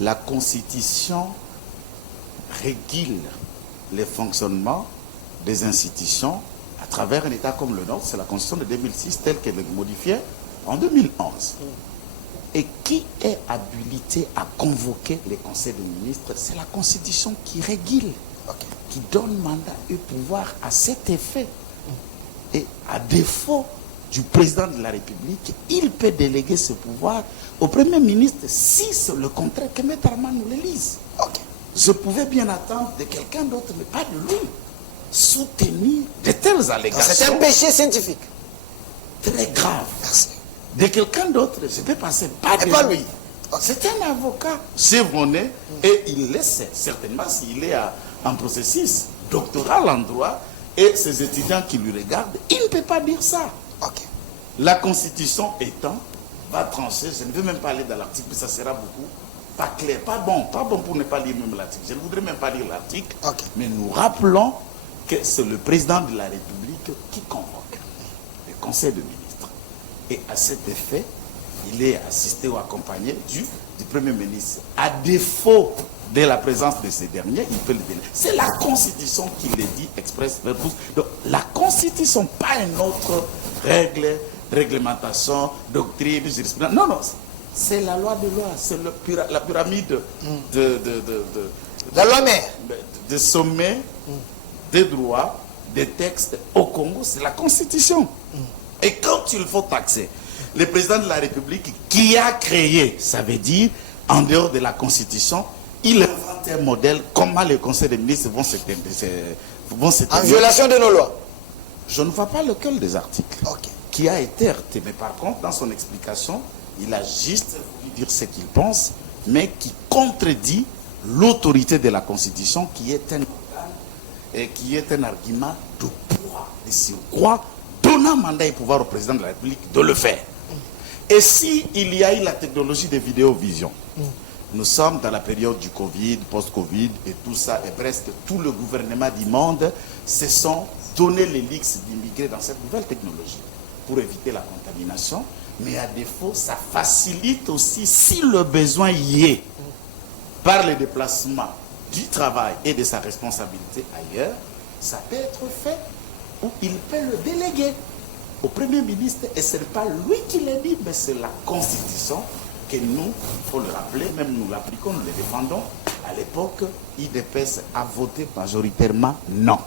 la Constitution régule les fonctionnements des institutions à travers un État comme le nôtre. C'est la Constitution de 2006 telle qu'elle est modifiée en 2011. Et qui est habilité à convoquer les conseils de ministres? C'est la Constitution qui régule, qui donne mandat et pouvoir à cet effet. Et à défaut du président de la République, il peut déléguer ce pouvoir au Premier ministre si c'est le contraire que M. Armand nous le lise. Je pouvais bien attendre de quelqu'un d'autre, mais pas de lui, soutenir de telles allégations. C'est un péché scientifique. Très grave. Merci. De quelqu'un d'autre, je peux penser pas de pas lui. lui. C'est un avocat chevronné et il laisse certainement s'il est en processus doctoral en droit et ses étudiants qui lui regardent, il ne peut pas dire ça. La Constitution étant, va trancher, je ne veux même pas aller dans l'article, ça sera beaucoup, pas clair, pas bon pour ne pas lire même l'article. Je ne voudrais même pas lire l'article, mais nous rappelons que c'est le président de la République qui convoque le Conseil de ministres. Et à cet effet, il est assisté ou accompagné du Premier ministre. À défaut de la présence de ces derniers, il peut le déléguer. C'est la Constitution qui le dit express verbus. Donc la Constitution, pas une autre règle, réglementation, doctrine, jurisprudence. Non, non, c'est la loi de loi, c'est la pyramide la loi mère. De sommet, des droits, des textes au Congo, c'est la Constitution. Et quand il faut taxer le président de la République qui a créé, ça veut dire, en dehors de la Constitution, il invente un modèle, comment les conseils des ministres vont s'éteindre. En violation de nos lois. Je ne vois pas lequel des articles qui a été heurté. Mais par contre, dans son explication, il a juste voulu dire ce qu'il pense, mais qui contredit l'autorité de la Constitution, qui est un organe et qui est un argument de poids, de surcroît, donnant mandat et pouvoir au président de la République de le faire. Et si il y a eu la technologie de vidéovision, nous sommes dans la période du Covid, post-Covid et tout ça, et presque tout le gouvernement du monde se sont donné l'élixir d'immigrer dans cette nouvelle technologie pour éviter la contamination. Mais à défaut, ça facilite aussi, si le besoin y est, par le déplacement du travail et de sa responsabilité ailleurs, ça peut être fait où il peut le déléguer au Premier ministre, et ce n'est pas lui qui le dit, mais c'est la Constitution que nous, il faut le rappeler, même nous l'appliquons, nous le défendons. À l'époque, IDPS a voté majoritairement non.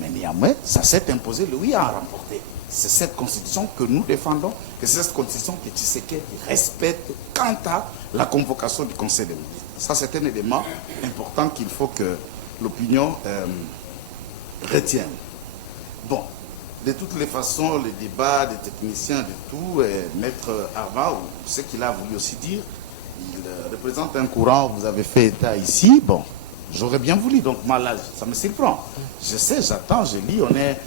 Mais néanmoins, ça s'est imposé, le oui a remporté. C'est cette Constitution que nous défendons, que c'est cette Constitution que Tshisekedi respecte quant à la convocation du Conseil des ministres. Ça, c'est un élément important qu'il faut que l'opinion retienne. Bon, de toutes les façons, les débats des techniciens, de tout, Maître Armand, ce qu'il a voulu aussi dire, il représente un courant, vous avez fait état ici, bon, j'aurais bien voulu, donc moi là, ça me surprend. Je sais, j'attends, je lis, on est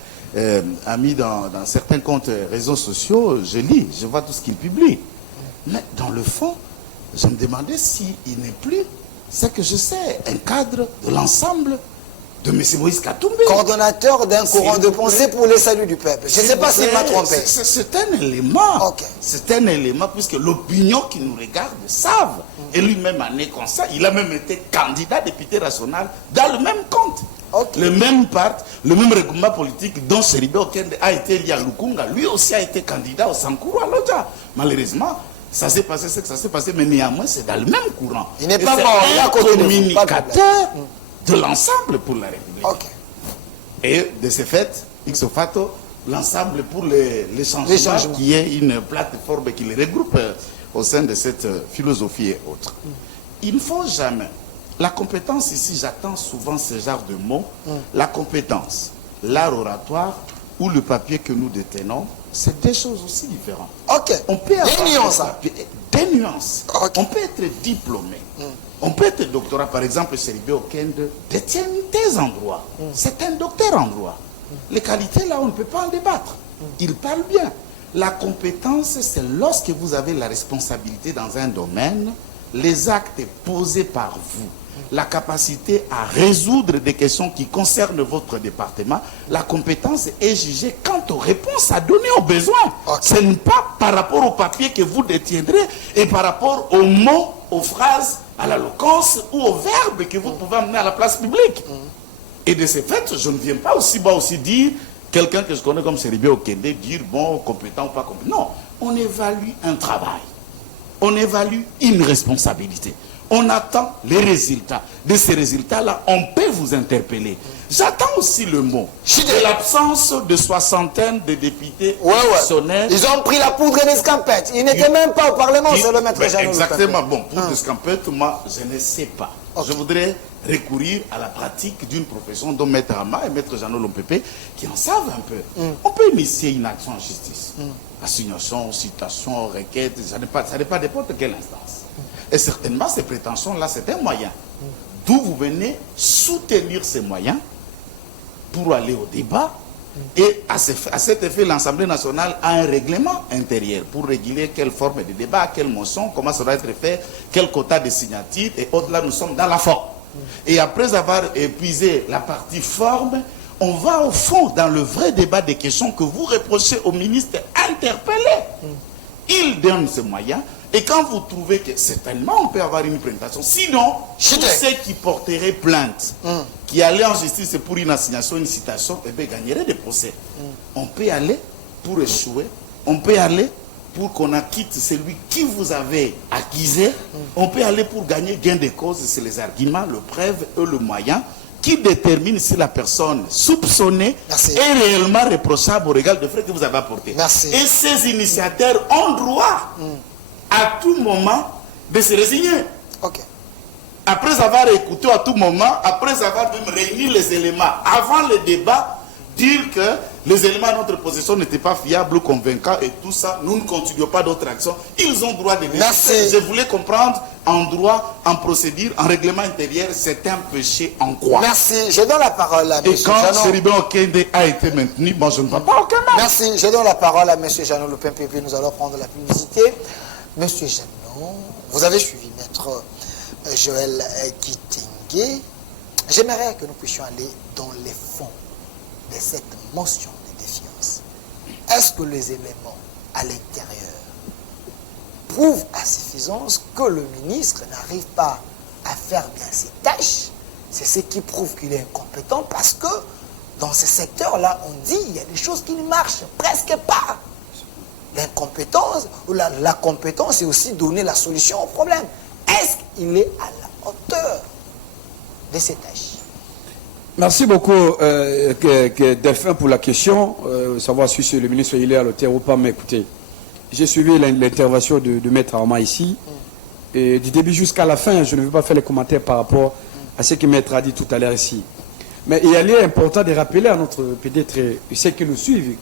amis dans certains comptes réseaux sociaux, je lis, je vois tout ce qu'il publie. Mais dans le fond, je me demandais s'il n'est plus, c'est que je sais, un cadre de l'ensemble de M. Moïse Katumbi. Coordonnateur d'un courant de pensée pour le salut du peuple. Je ne sais pas s'il m'a trompé. C'est un élément. C'est un élément, puisque l'opinion qui nous regarde savent. Et lui-même, année comme ça, il a même été candidat député national dans le même compte. Le même parti, le même regroupement politique dont Seribe Okende a été lié à Lukunga, lui aussi a été candidat au Sankuru à Lodja. Malheureusement, ça s'est passé ce que ça s'est passé, mais néanmoins, c'est dans le même courant. Il n'est pas mort, il a communicateur de l'ensemble pour la République. Et de ce fait, ipso facto, l'ensemble pour les changements, qui est une plateforme qui les regroupe au sein de cette philosophie et autres. Il ne faut jamais. La compétence ici, j'attends souvent ce genre de mots. La compétence, l'art oratoire ou le papier que nous détenons, c'est des choses aussi différentes. On peut avoir des nuances. On peut être diplômé. On peut être doctorat, par exemple, Seribe Okende détient des endroits. C'est un docteur en droit. Les qualités, là, on ne peut pas en débattre. Il parle bien. La compétence, c'est lorsque vous avez la responsabilité dans un domaine, les actes posés par vous, la capacité à résoudre des questions qui concernent votre département, la compétence est jugée quant aux réponses à donner aux besoins. Ce n'est pas par rapport au papier que vous détiendrez et par rapport aux mots, aux phrases, à l'éloquence ou aux verbes que vous pouvez amener à la place publique. Et de ce fait, je ne viens pas aussi bas aussi dire, quelqu'un que je connais comme Seribe Okende, dire bon, compétent ou pas compétent. Non, on évalue un travail. On évalue une responsabilité. On attend les résultats. De ces résultats-là, on peut vous interpeller. J'attends aussi le mot. De l'absence de soixantaine de députés personnels. Ils ont pris la poudre d'escampette. Ils n'étaient même pas au Parlement, c'est le maître Jeannot. Exactement. Bon, poudre d'escampette, moi, je ne sais pas. Je voudrais recourir à la pratique d'une profession dont Maître Ama et Maître Jeannot Lompépé qui en savent un peu. On peut initier une action en justice. Assignation, citation, requête, ça n'est pas n'importe quelle instance. Et certainement, ces prétentions-là, c'est un moyen. D'où vous venez soutenir ces moyens pour aller au débat. Et à cet effet, l'Assemblée nationale a un règlement intérieur pour réguler quelle forme de débat, quelle motion, comment ça doit être fait, quel quota de signatures. Et au-delà, nous sommes dans la forme. Et après avoir épuisé la partie forme, on va au fond dans le vrai débat des questions que vous reprochez au ministre interpellé. Il donne ces moyens. Et quand vous trouvez que certainement on peut avoir une présentation, sinon, tous ceux qui porteraient plainte, qui allaient en justice pour une assignation, une citation, eh bien, gagneraient des procès. On peut aller pour échouer, on peut aller pour qu'on acquitte celui qui vous avait accusé, on peut aller pour gagner gain de cause, c'est les arguments, le preuve et le moyen qui détermine si la personne soupçonnée est réellement reprochable au regard des frais que vous avez apportés. Et ces initiateurs ont droit à tout moment de se résigner. Après avoir écouté à tout moment, après avoir même réuni les éléments avant le débat, dire que les éléments de notre position n'étaient pas fiables, convaincants et tout ça, nous ne continuons pas d'autres actions. Ils ont droit de décider. Je voulais comprendre en droit, en procédure, en règlement intérieur, c'est un péché en quoi. Merci. Je donne la parole à M. Jeannot. Et quand Seribe Okende a été maintenu, moi je ne vois pas aucun mal. Merci. Je donne la parole à M. Jeannot Lompépé. Nous allons prendre la publicité. M. Jeannot, vous avez suivi Maître Joël Kitingué. J'aimerais que nous puissions aller dans les fonds de cette motion de défiance. Est-ce que les éléments à l'intérieur prouvent à suffisance que le ministre n'arrive pas à faire bien ses tâches? C'est ce qui prouve qu'il est incompétent, parce que dans ce secteur-là, on dit qu'il y a des choses qui ne marchent presque pas. L'incompétence ou la compétence, c'est aussi donner la solution au problème. Est-ce qu'il est à la hauteur de ses tâches? Merci beaucoup, Delphin, pour la question. Savoir si le ministre il est à l'auteur ou pas, mais écoutez, j'ai suivi l'intervention de Maître Arma ici. Et du début jusqu'à la fin, je ne vais pas faire les commentaires par rapport à ce que Maître a dit tout à l'heure ici. Mais il est important de rappeler à notre, peut-être, ceux qui nous suivent,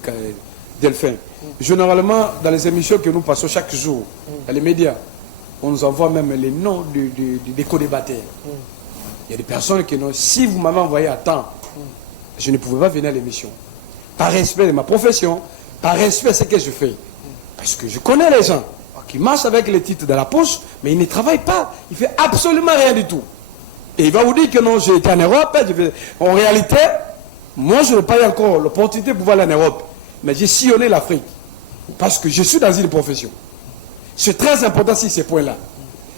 Delphin. Généralement, dans les émissions que nous passons chaque jour, dans les médias, on nous envoie même les noms des co-débatteurs. Il y a des personnes qui n'ont... Si vous m'avez envoyé à temps, je ne pouvais pas venir à l'émission. Par respect de ma profession, par respect de ce que je fais. Parce que je connais les gens qui marchent avec les titres dans la poche, mais ils ne travaillent pas. Ils ne font absolument rien du tout. Et il va vous dire que non, j'ai été en Europe. En réalité, moi, je n'ai pas eu encore l'opportunité de pouvoir aller en Europe. Mais j'ai sillonné l'Afrique. Parce que je suis dans une profession. C'est très important sur ces points-là.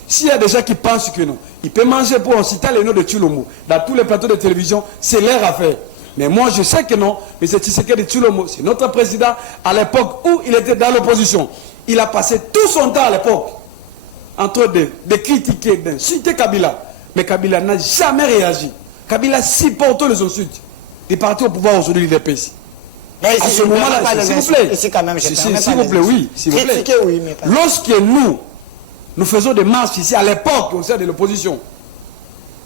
S'il y a des gens qui pensent que non, ils peuvent manger pour en citer les noms de Tshilombo dans tous les plateaux de télévision, c'est leur affaire. Mais moi, je sais que non. Mais c'est Tshisekedi Tshilombo, c'est notre président à l'époque où il était dans l'opposition. Il a passé tout son temps à l'époque en train de critiquer, d'insulter Kabila. Mais Kabila n'a jamais réagi. Kabila supporte les insultes. Il est parti au pouvoir aujourd'hui, il est ici. Mais à ce moment-là, s'il vous plaît, ici quand même, s'il vous plaît, oui, s'il vous plaît. Oui, mais pas... Lorsque nous faisons des marches ici, à l'époque, au sein de l'opposition,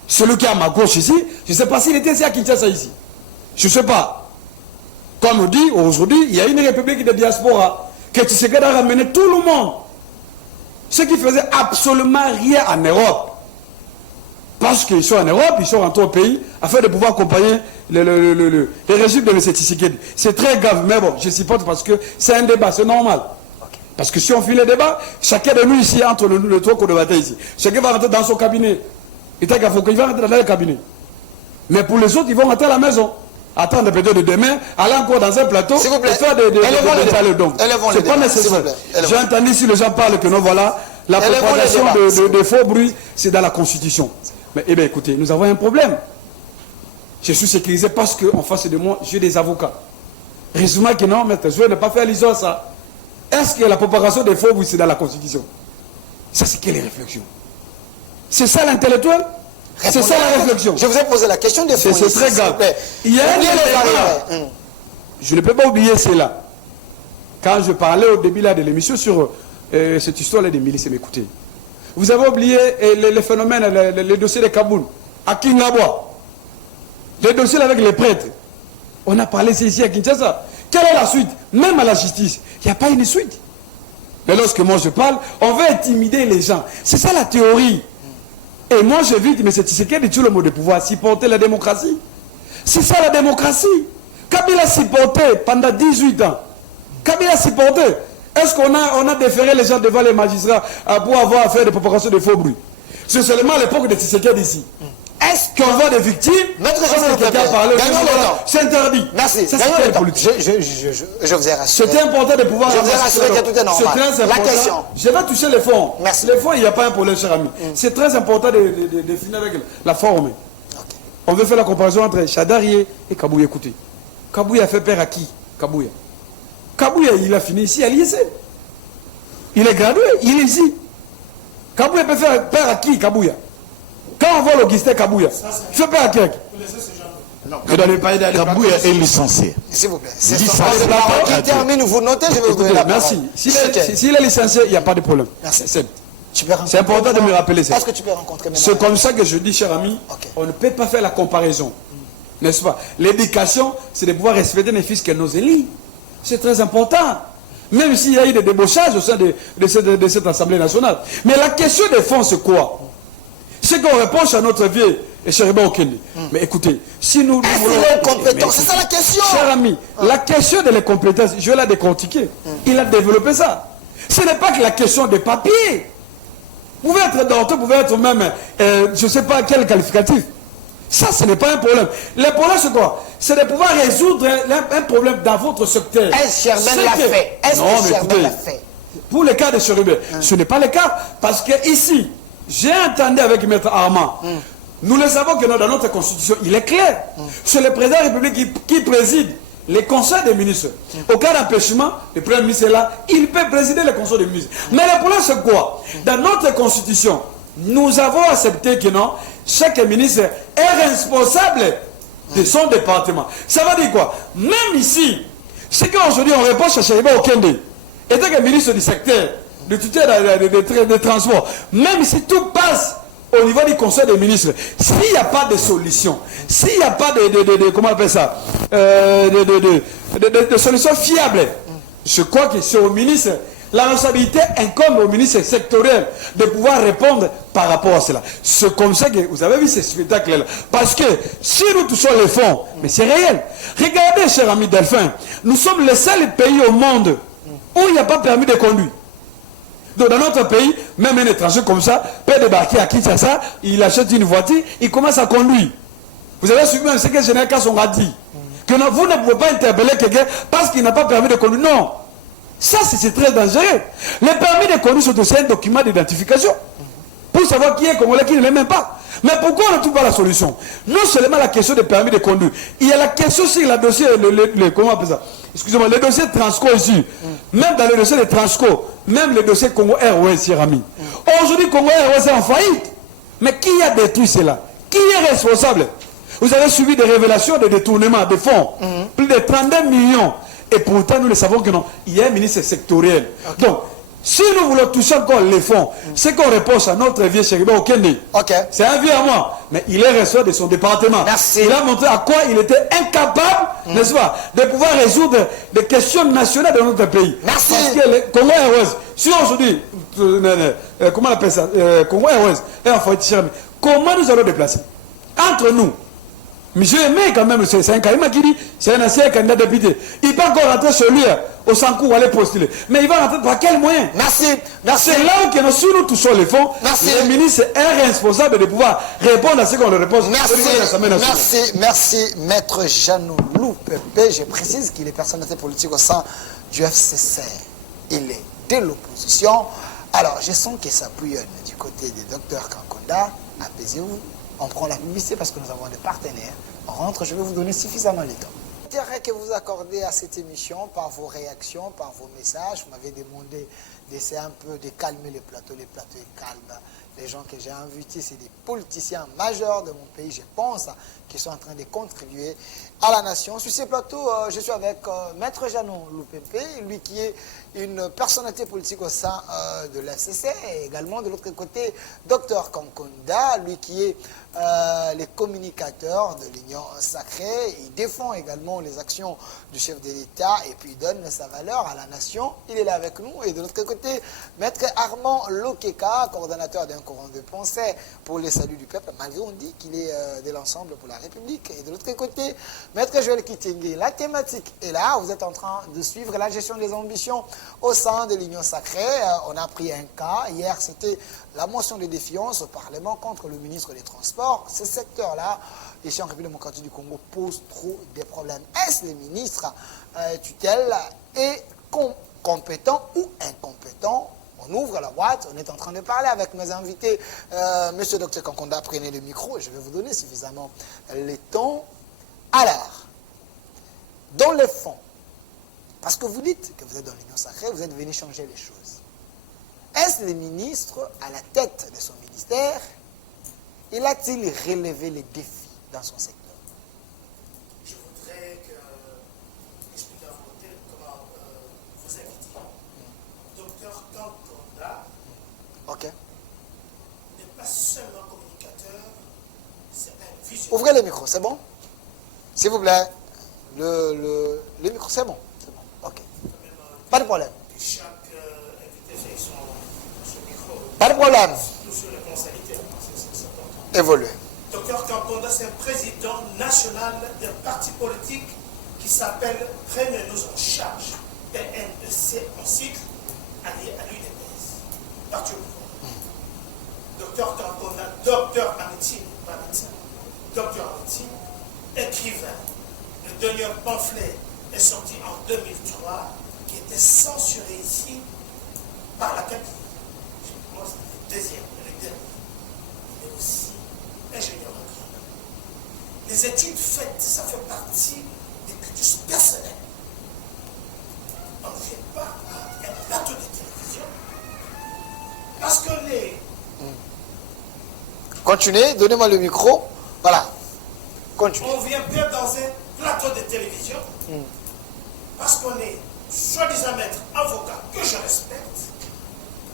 celui qui est à ma gauche ici, je ne sais pas s'il était ici à Kinshasa ici. Je ne sais pas. Comme on dit, aujourd'hui, il y a une république de diaspora que Tshisekedi a ramené tout le monde. Ceux qui faisaient absolument rien en Europe, Parce qu'ils sont en Europe, ils sont rentrés au pays afin de pouvoir accompagner le régime de M. Tshisekedi. C'est très grave, mais bon, je supporte parce que c'est un débat, c'est normal. Parce que si on fait le débat, chacun de nous ici, entre le trois co-débatteurs ici, chacun va rentrer dans son cabinet. Il va rentrer dans le cabinet. Mais pour les autres, ils vont rentrer à la maison. Attendre peut-être de demain, aller encore dans un plateau et faire des donc. C'est pas nécessaire. J'ai entendu si les gens parlent que non, voilà, la propagation de faux bruits, c'est dans la Constitution. Mais eh bien écoutez, nous avons un problème. Je suis sécurisé parce qu'en face de moi, j'ai des avocats. Résumé que non, maître, je ne pas faire l'ISO ça. Est-ce que la propagation des faux bruits, c'est dans la Constitution? Ça, c'est quelle réflexion? C'est ça l'intellectuel? C'est ça la réflexion. Je vous ai posé la question des fonds. C'est très grave. Il y a un élément. Je ne peux pas oublier cela. Quand je parlais au début là, de l'émission sur cette histoire des milices, m'écoutez. Vous avez oublié les phénomènes, les dossiers de Kaboul, à Kingabwa. Les dossiers avec les prêtres. On a parlé ici à Kinshasa. Quelle est la suite? Même à la justice, il n'y a pas une suite. Mais lorsque moi je parle, on veut intimider les gens. C'est ça la théorie. Et moi je vis, mais c'est Tshisekedi tout le mot de pouvoir supporter la démocratie. C'est ça la démocratie. Kabila supporté pendant 18 ans. Kabila supporté. Est-ce qu'on a déféré les gens devant les magistrats pour avoir affaire de propagation de faux bruits? C'est seulement à l'époque de Tshisekedi ici. Est-ce qu'on voit des victimes? C'est interdit. Merci. Ça, c'est le temps. politique. Je vous ai rassuré. C'était important de pouvoir... Je vous ai rassuré que tout est normal. C'est très important. La question. Je vais toucher les fonds. Merci. Les fonds, il n'y a pas un problème, cher ami. C'est très important de finir avec la forme. Okay. On veut faire la comparaison entre Chadari et Kabouya. Écoutez, Kabouya a fait peur à qui? Kabouya, il a fini ici à l'IEC. Il est gradué, il est ici. Kabouya peut faire peur à qui? Kabouya. Quand on voit l'Augustin Kabouya, il fait peur à qui? Kabouya est licencié. S'il vous plaît. C'est son parole qui termine, vous notez, je vais vous donner la parole. Merci. S'il est licencié, il n'y a pas de problème. Merci. C'est important de me rappeler ça. Est-ce que tu peux rencontrer mes C'est comme ça que je dis, cher ami, on ne peut pas faire la comparaison. N'est-ce pas? L'éducation, c'est de pouvoir respecter les fils que nos élus. C'est très important. Même s'il y a eu des débauchages au sein de cette Assemblée nationale. Mais la question des fonds, c'est quoi? C'est qu'on reproche à notre vieux et cher Okende. Mais écoutez, si nous... Est-ce qu'il est compétent? C'est ça la question. Cher ami, la question de les compétences, je vais la décortiquer. Il a développé ça. Ce n'est pas que la question des papiers. Vous pouvez être docteur, vous pouvez être même, je ne sais pas quel qualificatif. Ça, ce n'est pas un problème. Le problème, c'est quoi? C'est de pouvoir résoudre un problème dans votre secteur. Est-ce que Cherben l'a fait? Est-ce que Cherben l'a fait? Pour le cas de Cherben, ce n'est pas le cas. Parce que ici, j'ai entendu avec Maître Armand, nous le savons que dans notre constitution, il est clair. C'est le président de la République qui préside les conseils des ministres. Au cas d'empêchement, le premier ministre est là, il peut présider les conseils des ministres. Mais le problème, c'est quoi? Dans notre constitution, nous avons accepté que non, chaque ministre est responsable de son département. Ça veut dire quoi? Même ici, c'est qu'aujourd'hui on reproche à Chériba Okende, étant que ministre du secteur, de tutelle des transports, même si tout passe au niveau du conseil des ministres, s'il n'y a pas de solution, s'il n'y a pas comment on appelle ça, de solution fiable, je crois que c'est au ministre. La responsabilité incombe au ministre sectoriel de pouvoir répondre par rapport à cela. C'est comme ça que vous avez vu ce spectacle-là. Parce que si nous touchons les fonds, mais c'est réel. Regardez, cher ami Delphin, nous sommes le seul pays au monde où il n'y a pas permis de conduire. Donc dans notre pays, même un étranger comme ça peut débarquer à Kinshasa, il achète une voiture, il commence à conduire. Vous avez suivi même ce que le général Kasson a dit. Que non, vous ne pouvez pas interpeller quelqu'un parce qu'il n'a pas permis de conduire. Non. Ça, c'est très dangereux. Les permis de conduire sont aussi un document d'identification. Pour savoir qui est congolais, qui ne l'est même pas. Mais pourquoi on ne trouve pas la solution? Non seulement la question des permis de conduire. Il y a la question sur le dossier, comment on appelle ça? Excusez-moi, le dossier Transco ici. Même dans le dossier de Transco, même le dossier Congo Airways, cher ami. Aujourd'hui, Congo Airways est en faillite. Mais qui a détruit cela? Qui est responsable? Vous avez suivi des révélations de détournement de fonds. Plus de 32 millions. Et pourtant, nous le savons que non, il y a un ministre sectoriel. Donc, si nous voulons toucher encore les fonds, c'est qu'on reproche à notre vieux Chériba Okende. C'est un vieux à moi, mais il est responsable de son département. Merci. Il a montré à quoi il était incapable, n'est-ce pas, de pouvoir résoudre des questions nationales de notre pays. Merci. Parce que le Congo Airways, si aujourd'hui, comment on appelle ça, Congo Airways est en faillite, Comment nous allons déplacer? Entre nous. Monsieur Aimé, quand même, c'est un Kaïma qui dit, c'est un ancien candidat député. Il peut encore rentrer chez lui, au Sankou, aller postuler. Mais il va rentrer par quel moyen? Merci, merci. C'est là où si nous touchons les fonds, Merci. le ministre est responsable de pouvoir répondre à ce qu'on lui repose. Merci, Maître Jeannot Loupepe. Je précise qu'il est personnalité politique au sein du FCC. Il est de l'opposition. Alors, je sens que ça bouillonne du côté du docteur Kankonda. Apaisez-vous. On prend la publicité parce que nous avons des partenaires. On rentre, je vais vous donner suffisamment le temps. L'intérêt que vous accordez à cette émission par vos réactions, par vos messages, vous m'avez demandé d'essayer un peu de calmer le plateau. Le plateau est calme. Les gens que j'ai invités, c'est des politiciens majeurs de mon pays, je pense, qui sont en train de contribuer à la nation. Sur ces plateaux, je suis avec Maître Jeannot Loupepe, lui qui est une personnalité politique au sein de l'FCC, et également de l'autre côté, Dr Kankonda, lui qui est le communicateur de l'Union Sacrée. Il défend également les actions du chef de l'État et puis il donne sa valeur à la nation. Il est là avec nous. Et de l'autre côté, Maître Armand Lokeka, coordonnateur d'un courant de pensée pour les saluts du peuple, malgré on dit qu'il est de l'ensemble pour la République. Et de l'autre côté, Maître Joël Kitenge. La thématique est là. Vous êtes en train de suivre la gestion des ambitions au sein de l'Union Sacrée. On a pris un cas. Hier, c'était la motion de défiance au Parlement contre le ministre des Transports. Ce secteur-là, ici en République démocratique du Congo, pose trop de problèmes. Est-ce le ministre tutelle est compétent ou incompétent? On ouvre la boîte, on est en train de parler avec mes invités. Monsieur Dr Kankonda, prenez le micro et je vais vous donner suffisamment le temps. Alors, dans le fond, parce que vous dites que vous êtes dans l'Union Sacrée, vous êtes venu changer les choses. Est-ce le ministre, à la tête de son ministère, il a-t-il relevé les défis dans son secteur? Je voudrais expliquer à vous comment vous inviter. Docteur Kankonda n'est pas seulement communicateur, c'est un visionnaire. Ouvrez le micro, c'est bon? S'il vous plaît. Le micro, c'est bon. Ok. Pas de problème. Chaque invité fait son micro. Pas de problème. Tout sur les responsabilités, c'est important. Évoluez. Docteur Kankonda, c'est un président national d'un parti politique qui s'appelle Prenez-nous en charge, PNEC en cycle, allié à l'UDPS. Parti au pouvoir. Docteur Kankonda, docteur en médecine, pas médecin, docteur en médecine, écrivain. Le dernier pamphlet est sorti en 2003, qui était censuré ici par la CAPI. Moi, c'est le deuxième, le dernier. Mais aussi ingénieur agronome. Les études faites, ça fait partie des cultus personnels. On ne vient pas à un plateau de télévision parce qu'on est... Continuez, donnez-moi le micro. Voilà. Continuez. On vient bien dans un plateau de télévision parce qu'on est soi-disant maître avocat que je respecte,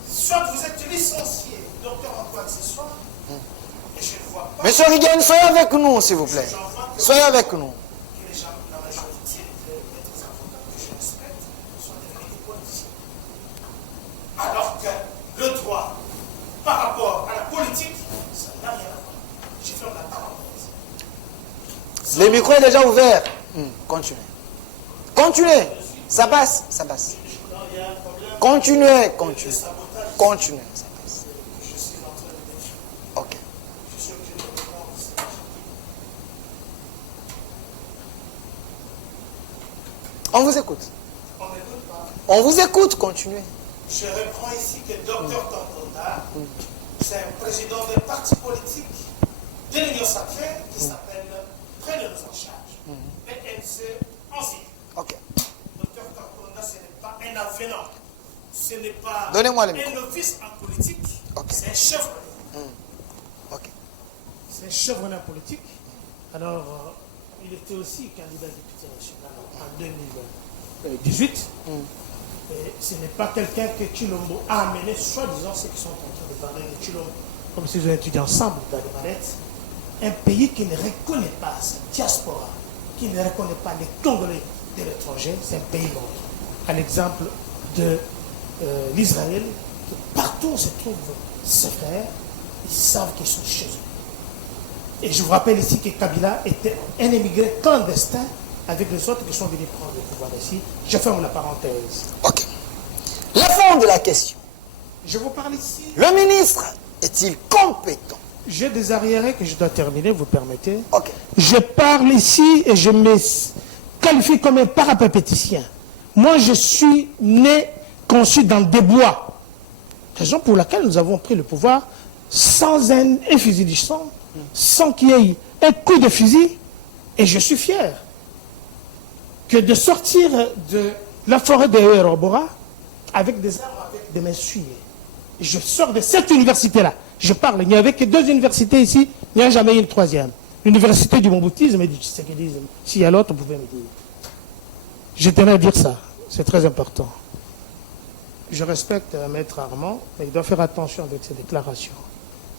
soit vous êtes licencié, docteur en quoi que ce soit, et je ne vois pas... Monsieur Rigan, soyez avec nous, s'il vous plaît. Soyez avec nous. Que les gens, la majorité des avocats que je respecte sont devenus des politiciens. Alors que le droit, par rapport à la politique, ça n'a rien à voir. J'ai fait la parenthèse. Le micro est déjà ouvert. Continuez. Continuez. Ça passe, ça passe. Il y a un problème Continuez, de continuez. sabotage. Continuez, ça passe. Je suis en train de défier. Ok. Je suis obligé de répondre à ça. On vous écoute. On n'écoute pas. On vous écoute, continuez. Je reprends ici que Dr Kankonda, c'est un président d'un parti politique de l'Union Sacrée qui s'appelle Prenez-nous en charge. PNC en cycle. Ok. Dr Kankonda, ce n'est pas un avenant. Ce n'est pas Donnez-moi le micro. un novice en politique. Ok. C'est un chef. Ok. C'est un chevronnet politique. Alors, il était aussi candidat député national en 2018. Et ce n'est pas quelqu'un que Chilombo a amené, soi-disant ceux qui sont en train de parler de Chilombo, comme s'ils ont étudié ensemble dans les manettes. Un pays qui ne reconnaît pas cette diaspora, qui ne reconnaît pas les Congolais de l'étranger, c'est un pays mort. À l'exemple de l'Israël, partout où se trouvent ses frères, ils savent qu'ils sont chez eux. Et je vous rappelle ici que Kabila était un émigré clandestin avec les autres qui sont venus prendre le pouvoir ici. Je ferme la parenthèse. Ok. Le fond de la question. Je vous parle ici. Le ministre est-il compétent? J'ai des arriérés que je dois terminer, vous permettez. Ok. Je parle ici et je me qualifie comme un parapététicien. Moi, je suis né, conçu dans des bois. Raison pour laquelle nous avons pris le pouvoir sans un fusil du sang, sans qu'il y ait un coup de fusil. Et je suis fier que de sortir de la forêt de Hérobora avec des armes, avec des mains souillées. Je sors de cette université-là. Je parle, il n'y avait que 2 universités ici, il n'y a jamais eu une 3e. L'université du Momboutisme et du Tshisekidisme. S'il y a l'autre, vous pouvez me dire. Je tenais à dire ça, c'est très important. Je respecte Maître Armand, mais il doit faire attention avec ses déclarations.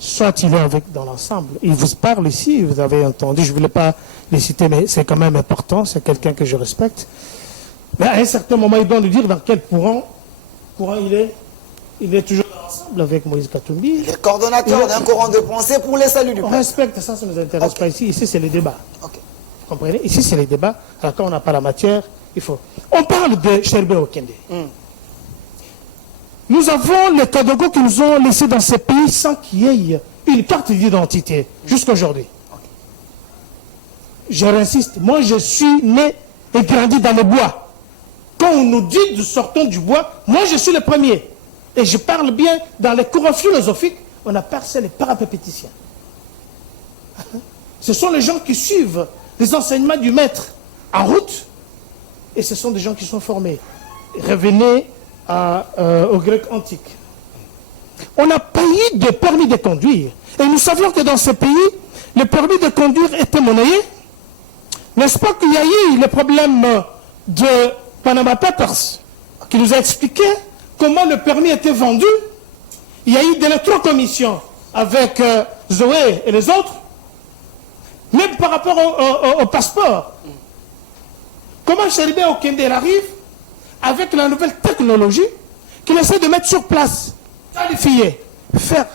Soit il est avec dans l'ensemble. Il vous parle ici, vous avez entendu, je ne voulais pas les citer, mais c'est quand même important, c'est quelqu'un que je respecte. Mais à un certain moment, il doit nous dire dans quel courant il est toujours dans l'ensemble avec Moïse Katumbi. Il est coordonnateur d'un courant de pensée pour les saluts du On peuple. respecte, ça ne nous intéresse pas ici. Ici, c'est les débats. Ok. Vous comprenez? Ici, c'est les débats. Alors, quand on n'a pas la matière, il faut. On parle de Sherbe Okende. Nous avons les Kadogo qui nous ont laissés dans ces pays sans qu'il y ait une carte d'identité, jusqu'à aujourd'hui. Je réinsiste, moi je suis né et grandi dans le bois. Quand on nous dit nous sortons du bois, moi je suis le premier. Et je parle bien dans les courants philosophiques, on appelle ça les parapépéticiens. Ce sont les gens qui suivent les enseignements du maître en route, et ce sont des gens qui sont formés. Revenez au grec antique. On n'a pas eu de permis de conduire. Et nous savions que dans ce pays, le permis de conduire était monnayé. N'est-ce pas qu'il y a eu le problème de Panama Papers qui nous a expliqué comment le permis était vendu? Il y a eu de l'électrocommission avec Zoé et les autres. Même par rapport au passeport. Comment Sherbe Okende arrive avec la nouvelle technologie qu'il essaie de mettre sur place, qualifier, faire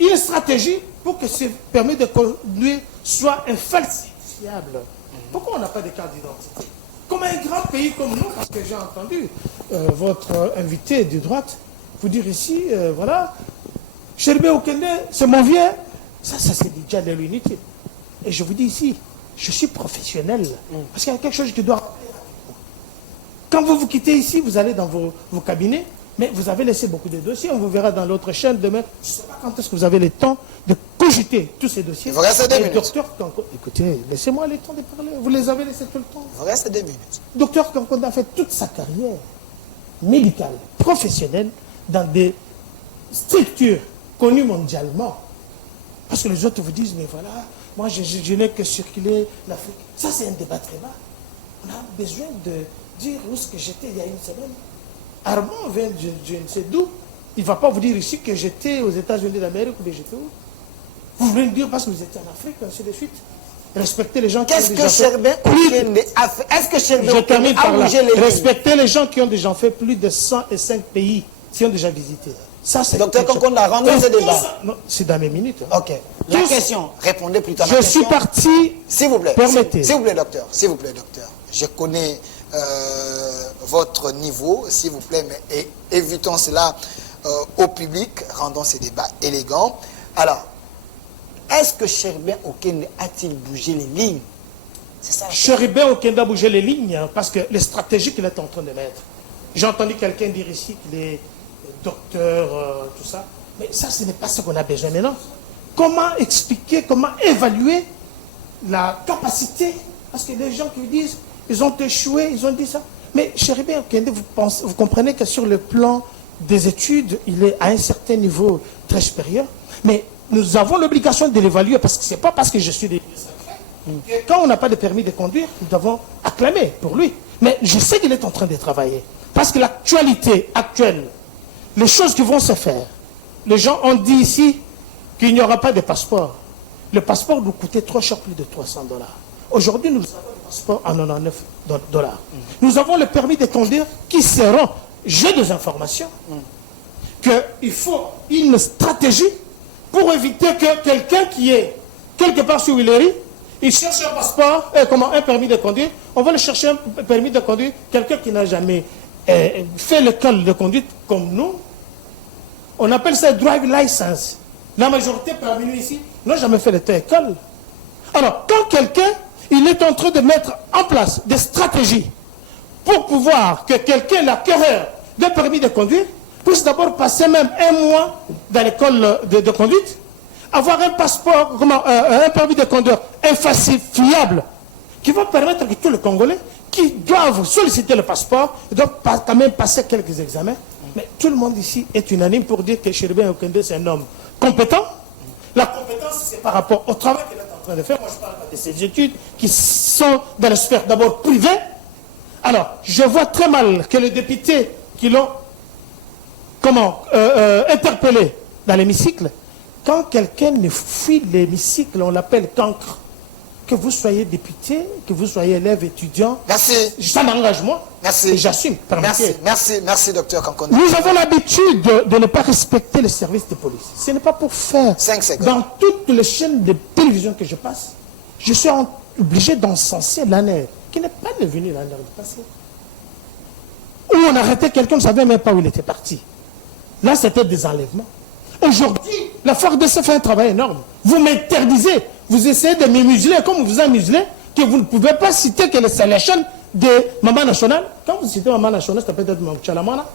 une stratégie pour que ce permis de conduire soit infalsifiable. Pourquoi on n'a pas de carte d'identité? Comme un grand pays comme nous, parce que j'ai entendu votre invité de droite vous dire ici, voilà, Sherbe Okende, c'est mon vieux, ça c'est déjà de l'unité. Et je vous dis ici, je suis professionnel, parce qu'il y a quelque chose qui doit... Quand vous vous quittez ici, vous allez dans vos cabinets, mais vous avez laissé beaucoup de dossiers. On vous verra dans l'autre chaîne demain. Je ne sais pas quand est-ce que vous avez le temps de cogiter tous ces dossiers. Il vous reste 2 minutes. Docteur Kanko, écoutez, laissez-moi le temps de parler. Vous les avez laissés tout le temps. Il vous reste 2 minutes. Docteur Kankonda a fait toute sa carrière médicale, professionnelle, dans des structures connues mondialement. Parce que les autres vous disent, mais voilà, moi je n'ai que circuler l'Afrique. Ça c'est un débat très bas. On a besoin de dire où est-ce que j'étais il y a une semaine. Armand vient de je ne sais d'où. Il ne va pas vous dire ici que j'étais aux États-Unis d'Amérique ou que j'étais où. Vous voulez me dire parce que vous étiez en Afrique, ainsi de suite. Respectez les gens qui ont Qu'est-ce déjà que fait Sherbe Okende a fait? Est-ce que Sherbe Je termine Okende a par là. bougé les lignes? Respectez les gens qui ont déjà fait plus de 105 pays, qui ont déjà visité. Ça, c'est Docteur quelque chose. Kankonda, rendons ce débat. Non, c'est dans mes minutes. Hein. Ok. La Tous- question, répondez plutôt à ma Je question. suis parti. S'il vous plaît. Permettez. S'il vous plaît, docteur. S'il vous plaît, docteur. Je connais votre niveau, s'il vous plaît, mais évitons cela au public. Rendons ces débats élégants. Alors, est-ce que Sherbe Okende a-t-il bougé les lignes? C'est ça. Sherbe Okende a bougé les lignes hein, parce que les stratégies qu'il est en train de mettre. J'ai entendu quelqu'un dire ici qu'il est docteur, tout ça. Mais ça, ce n'est pas ce qu'on a besoin maintenant. Comment expliquer, comment évaluer la capacité? Parce que les gens qui disent, ils ont échoué, ils ont dit ça. Mais Sherbe Okende, vous comprenez que sur le plan des études, il est à un certain niveau très supérieur. Mais nous avons l'obligation de l'évaluer parce que ce n'est pas parce que je suis des sacrés. Quand on n'a pas de permis de conduire, nous devons acclamer pour lui. Mais je sais qu'il est en train de travailler. Parce que l'actualité actuelle, les choses qui vont se faire, les gens ont dit ici qu'il n'y aura pas de passeport. Le passeport nous coûtait trop cher, plus de $300. Aujourd'hui, nous avons le passeport à $99. Nous avons le permis de conduire qui seront, j'ai des informations, qu'il faut une stratégie pour éviter que quelqu'un qui est quelque part sur Willery, il cherche un passeport, un permis de conduire. On va le chercher un permis de conduire. Quelqu'un qui n'a jamais fait l'école de conduite comme nous, on appelle ça drive license. La majorité parmi nous ici n'ont jamais fait l'école. Alors, quand quelqu'un, il est en train de mettre en place des stratégies pour pouvoir que quelqu'un, l'acquéreur d'un permis de conduire, puisse d'abord passer même un mois dans l'école de conduite, avoir un passeport, un permis de conduire infalsifiable, qui va permettre que tous les Congolais qui doivent solliciter le passeport doivent quand même passer quelques examens. Mais tout le monde ici est unanime pour dire que Cherubin Okende, c'est un homme compétent. La compétence, c'est par rapport au travail qu'il est en train de faire. Moi, je parle de ses études qui sont dans la sphère d'abord privée. Alors, je vois très mal que les députés qui l'ont interpellé dans l'hémicycle, quand quelqu'un ne fuit l'hémicycle, on l'appelle cancre. Que vous soyez député, que vous soyez élève, étudiant, Merci. Ça m'engage moi. Merci. Et j'assume. Merci, docteur Kankonda. Nous avons l'habitude de ne pas respecter les services de police. Ce n'est pas pour faire. 5 secondes. Dans toutes les chaînes de télévision que je passe, je suis obligé d'encenser l'ANER, qui n'est pas devenu l'ANER du passé. Où on arrêtait quelqu'un, on ne savait même pas où il était parti. Là, c'était des enlèvements. Aujourd'hui, la FARDC fait un travail énorme. Vous m'interdisez, vous essayez de me museler comme vous avez muselé, que vous ne pouvez pas citer que c'est la chaîne de Maman Nationale. Quand vous citez Maman Nationale, c'est peut-être Maman Chalamana.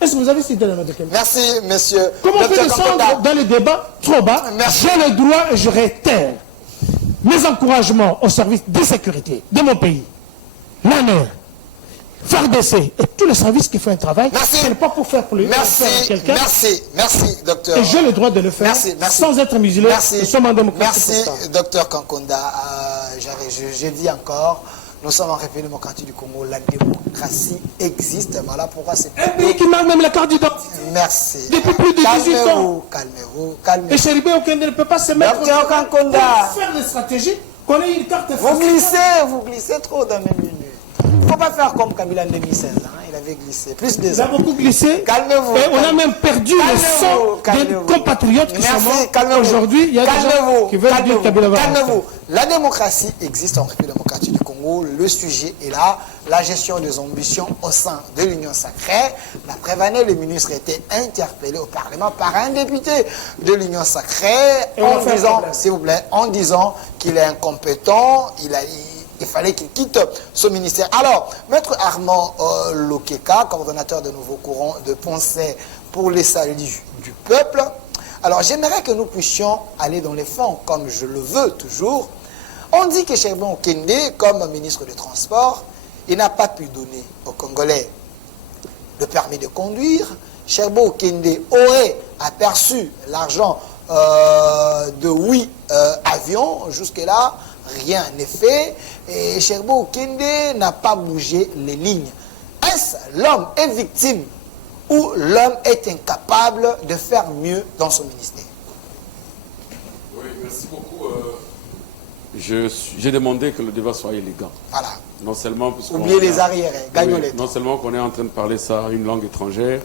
Est-ce que vous avez cité le nom de quelqu'un? Merci, monsieur. Comment on peut descendre dans les débats trop bas? J'ai le droit et je réitère mes encouragements au service de sécurité de mon pays, l'ANER, FARDC et tous les services qui font un travail. Merci. Ce n'est pas pour faire pour quelqu'un. Merci, docteur. Et j'ai le droit de le faire sans être musulman. Merci, nous sommes en démocratie. merci, docteur Kankonda. J'ai dit encore, nous sommes en République démocratique du Congo, la démocratie existe. Voilà pourquoi c'est... Un pays qui manque même la carte d'identité. Merci. Depuis plus de 18 ans. Calmez-vous. Et Cherubin Okende ne peut pas se mettre Docteur Kankonda. pour faire des stratégies qu'on ait une carte Vous glissez trop dans mes minutes. Il ne faut pas faire comme Kabila en 2016. Il avait glissé. Plus de Il a beaucoup glissé. Calmez-vous. Et on a même perdu le sang des compatriotes qui sont morts. Aujourd'hui, il y a des gens qui veulent dire Kabila va Calmez-vous. La démocratie existe en République démocratique du Congo. Le sujet est là. La gestion des ambitions au sein de l'Union sacrée. La prévenue, le ministre était interpellé au Parlement par un député de l'Union sacrée en disant, s'il vous plaît, en disant qu'il est incompétent. Il fallait qu'il quitte ce ministère. Alors, Maître Armand Lokeka, coordonnateur de Nouveau Courant de pensée pour les saluts du peuple. Alors, j'aimerais que nous puissions aller dans les fonds, comme je le veux toujours. On dit que Cherubin Okende, comme ministre des Transports, il n'a pas pu donner aux Congolais le permis de conduire. Cherubin Okende aurait aperçu l'argent de 8 avions. Jusque-là, rien n'est fait. Et Cherubin Okende n'a pas bougé les lignes. Est-ce l'homme est victime ou l'homme est incapable de faire mieux dans son ministère? Oui, merci beaucoup. J'ai demandé que le débat soit élégant. Voilà. Non seulement parce oubliez les arrières, gagnons les temps. Non seulement qu'on est en train de parler ça une langue étrangère,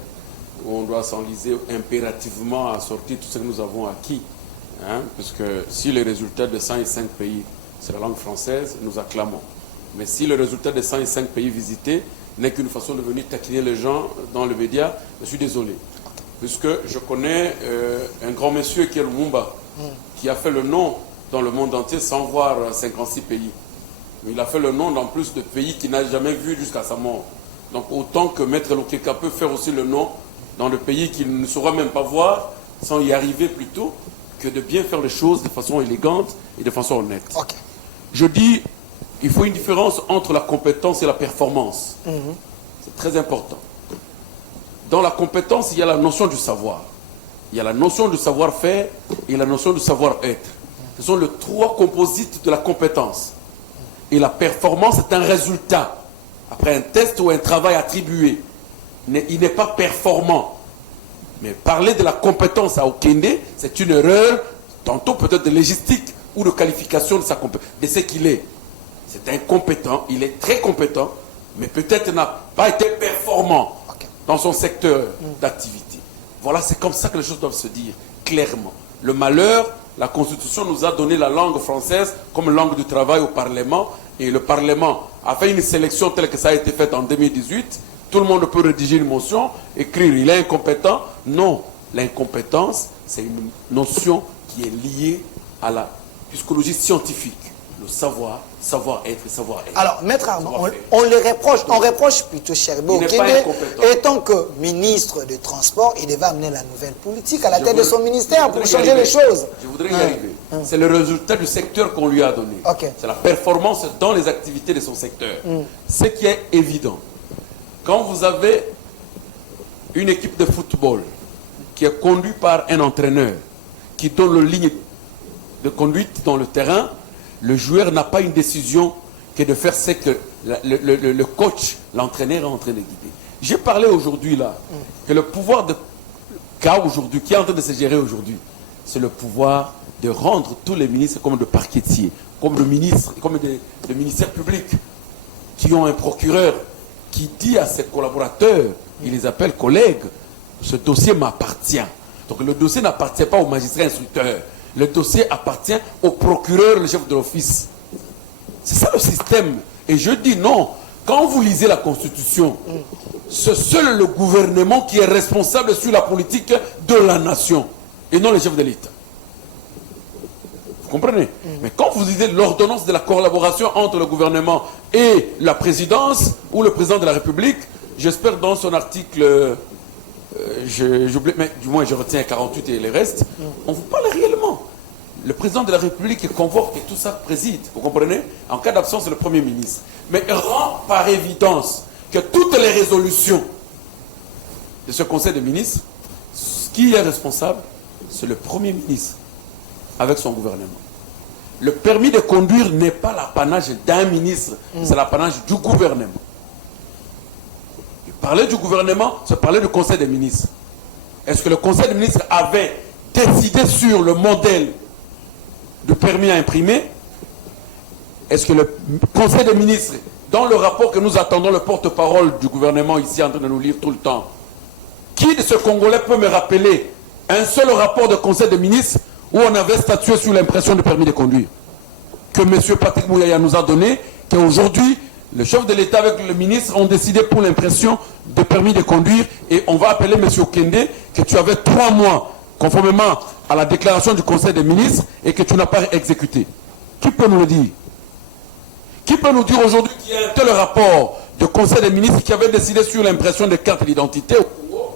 où on doit s'enliser impérativement à sortir tout ce que nous avons acquis. Hein, parce que si les résultats de 105 pays, c'est la langue française, nous acclamons. Mais si le résultat des 105 pays visités n'est qu'une façon de venir taquiner les gens dans le média, je suis désolé. Puisque je connais un grand monsieur qui est Lumumba, qui a fait le nom dans le monde entier sans voir 56 pays. Mais il a fait le nom dans plus de pays qu'il n'a jamais vu jusqu'à sa mort. Donc autant que Maître Lokeka peut faire aussi le nom dans le pays qu'il ne saura même pas voir, sans y arriver plutôt, que de bien faire les choses de façon élégante et de façon honnête. Okay. Je dis, il faut une différence entre la compétence et la performance. C'est très important. Dans la compétence, il y a la notion du savoir. Il y a la notion du savoir-faire et la notion du savoir-être. Ce sont les trois composites de la compétence. Et la performance est un résultat. Après un test ou un travail attribué, il n'est pas performant. Mais parler de la compétence à Okende, c'est une erreur, tantôt peut-être de légistique ou de qualification de ce qu'il est. C'est incompétent, il est très compétent, mais peut-être n'a pas été performant dans son secteur d'activité. Voilà, c'est comme ça que les choses doivent se dire, clairement. Le malheur la Constitution nous a donné la langue française comme langue du travail au Parlement. Et le Parlement a fait une sélection telle que ça a été fait en 2018. Tout le monde peut rédiger une motion, écrire, il est incompétent. Non, l'incompétence, c'est une notion qui est liée à la psychologie scientifique. Le savoir, savoir-être, savoir-être. Alors, Maître Armand, on reproche plutôt Cherbo Okende, étant que ministre des Transports, il devait amener la nouvelle politique à la tête de son ministère pour changer les choses. Je voudrais y arriver. C'est le résultat du secteur qu'on lui a donné. C'est la performance dans les activités de son secteur. Ce qui est évident, quand vous avez une équipe de football qui est conduite par un entraîneur, qui donne le ligne de conduite dans le terrain, le joueur n'a pas une décision que de faire ce que le coach, l'entraîneur est en train de guider. J'ai parlé aujourd'hui là, que le pouvoir de cas aujourd'hui, qui est en train de se gérer aujourd'hui, c'est le pouvoir de rendre tous les ministres comme de parquetiers, comme de ministres, comme de ministères publics, qui ont un procureur qui dit à ses collaborateurs, il les appelle collègues, ce dossier m'appartient. Donc le dossier n'appartient pas au magistrat instructeur. Le dossier appartient au procureur, le chef de l'office. C'est ça le système. Et je dis non. Quand vous lisez la Constitution, c'est seul le gouvernement qui est responsable sur la politique de la nation et non le chef de l'État. Vous comprenez? Mais quand vous lisez l'ordonnance de la collaboration entre le gouvernement et la présidence ou le président de la République, j'espère dans son article... j'oublie, mais du moins je retiens 48 et les restes, on vous parle réellement. Le président de la République convoque et tout ça préside, vous comprenez? En cas d'absence, c'est le Premier ministre. Mais rend par évidence que toutes les résolutions de ce Conseil des ministres, qui est responsable? C'est le Premier ministre avec son gouvernement. Le permis de conduire n'est pas l'apanage d'un ministre, c'est l'apanage du gouvernement. Parler du gouvernement, c'est parler du Conseil des ministres. Est-ce que le Conseil des ministres avait décidé sur le modèle du permis à imprimer? Est-ce que le Conseil des ministres, dans le rapport que nous attendons, le porte-parole du gouvernement ici en train de nous lire tout le temps, qui de ce Congolais peut me rappeler un seul rapport de Conseil des ministres où on avait statué sur l'impression du permis de conduire que M. Patrick Mouyaya nous a donné, qu'aujourd'hui, le chef de l'État avec le ministre ont décidé pour l'impression de permis de conduire et on va appeler M. Okende que tu avais 3 mois conformément à la déclaration du Conseil des ministres et que tu n'as pas exécuté. Qui peut nous le dire? Qui peut nous dire aujourd'hui qu'il y a un tel rapport de Conseil des ministres qui avait décidé sur l'impression des cartes d'identité au Congo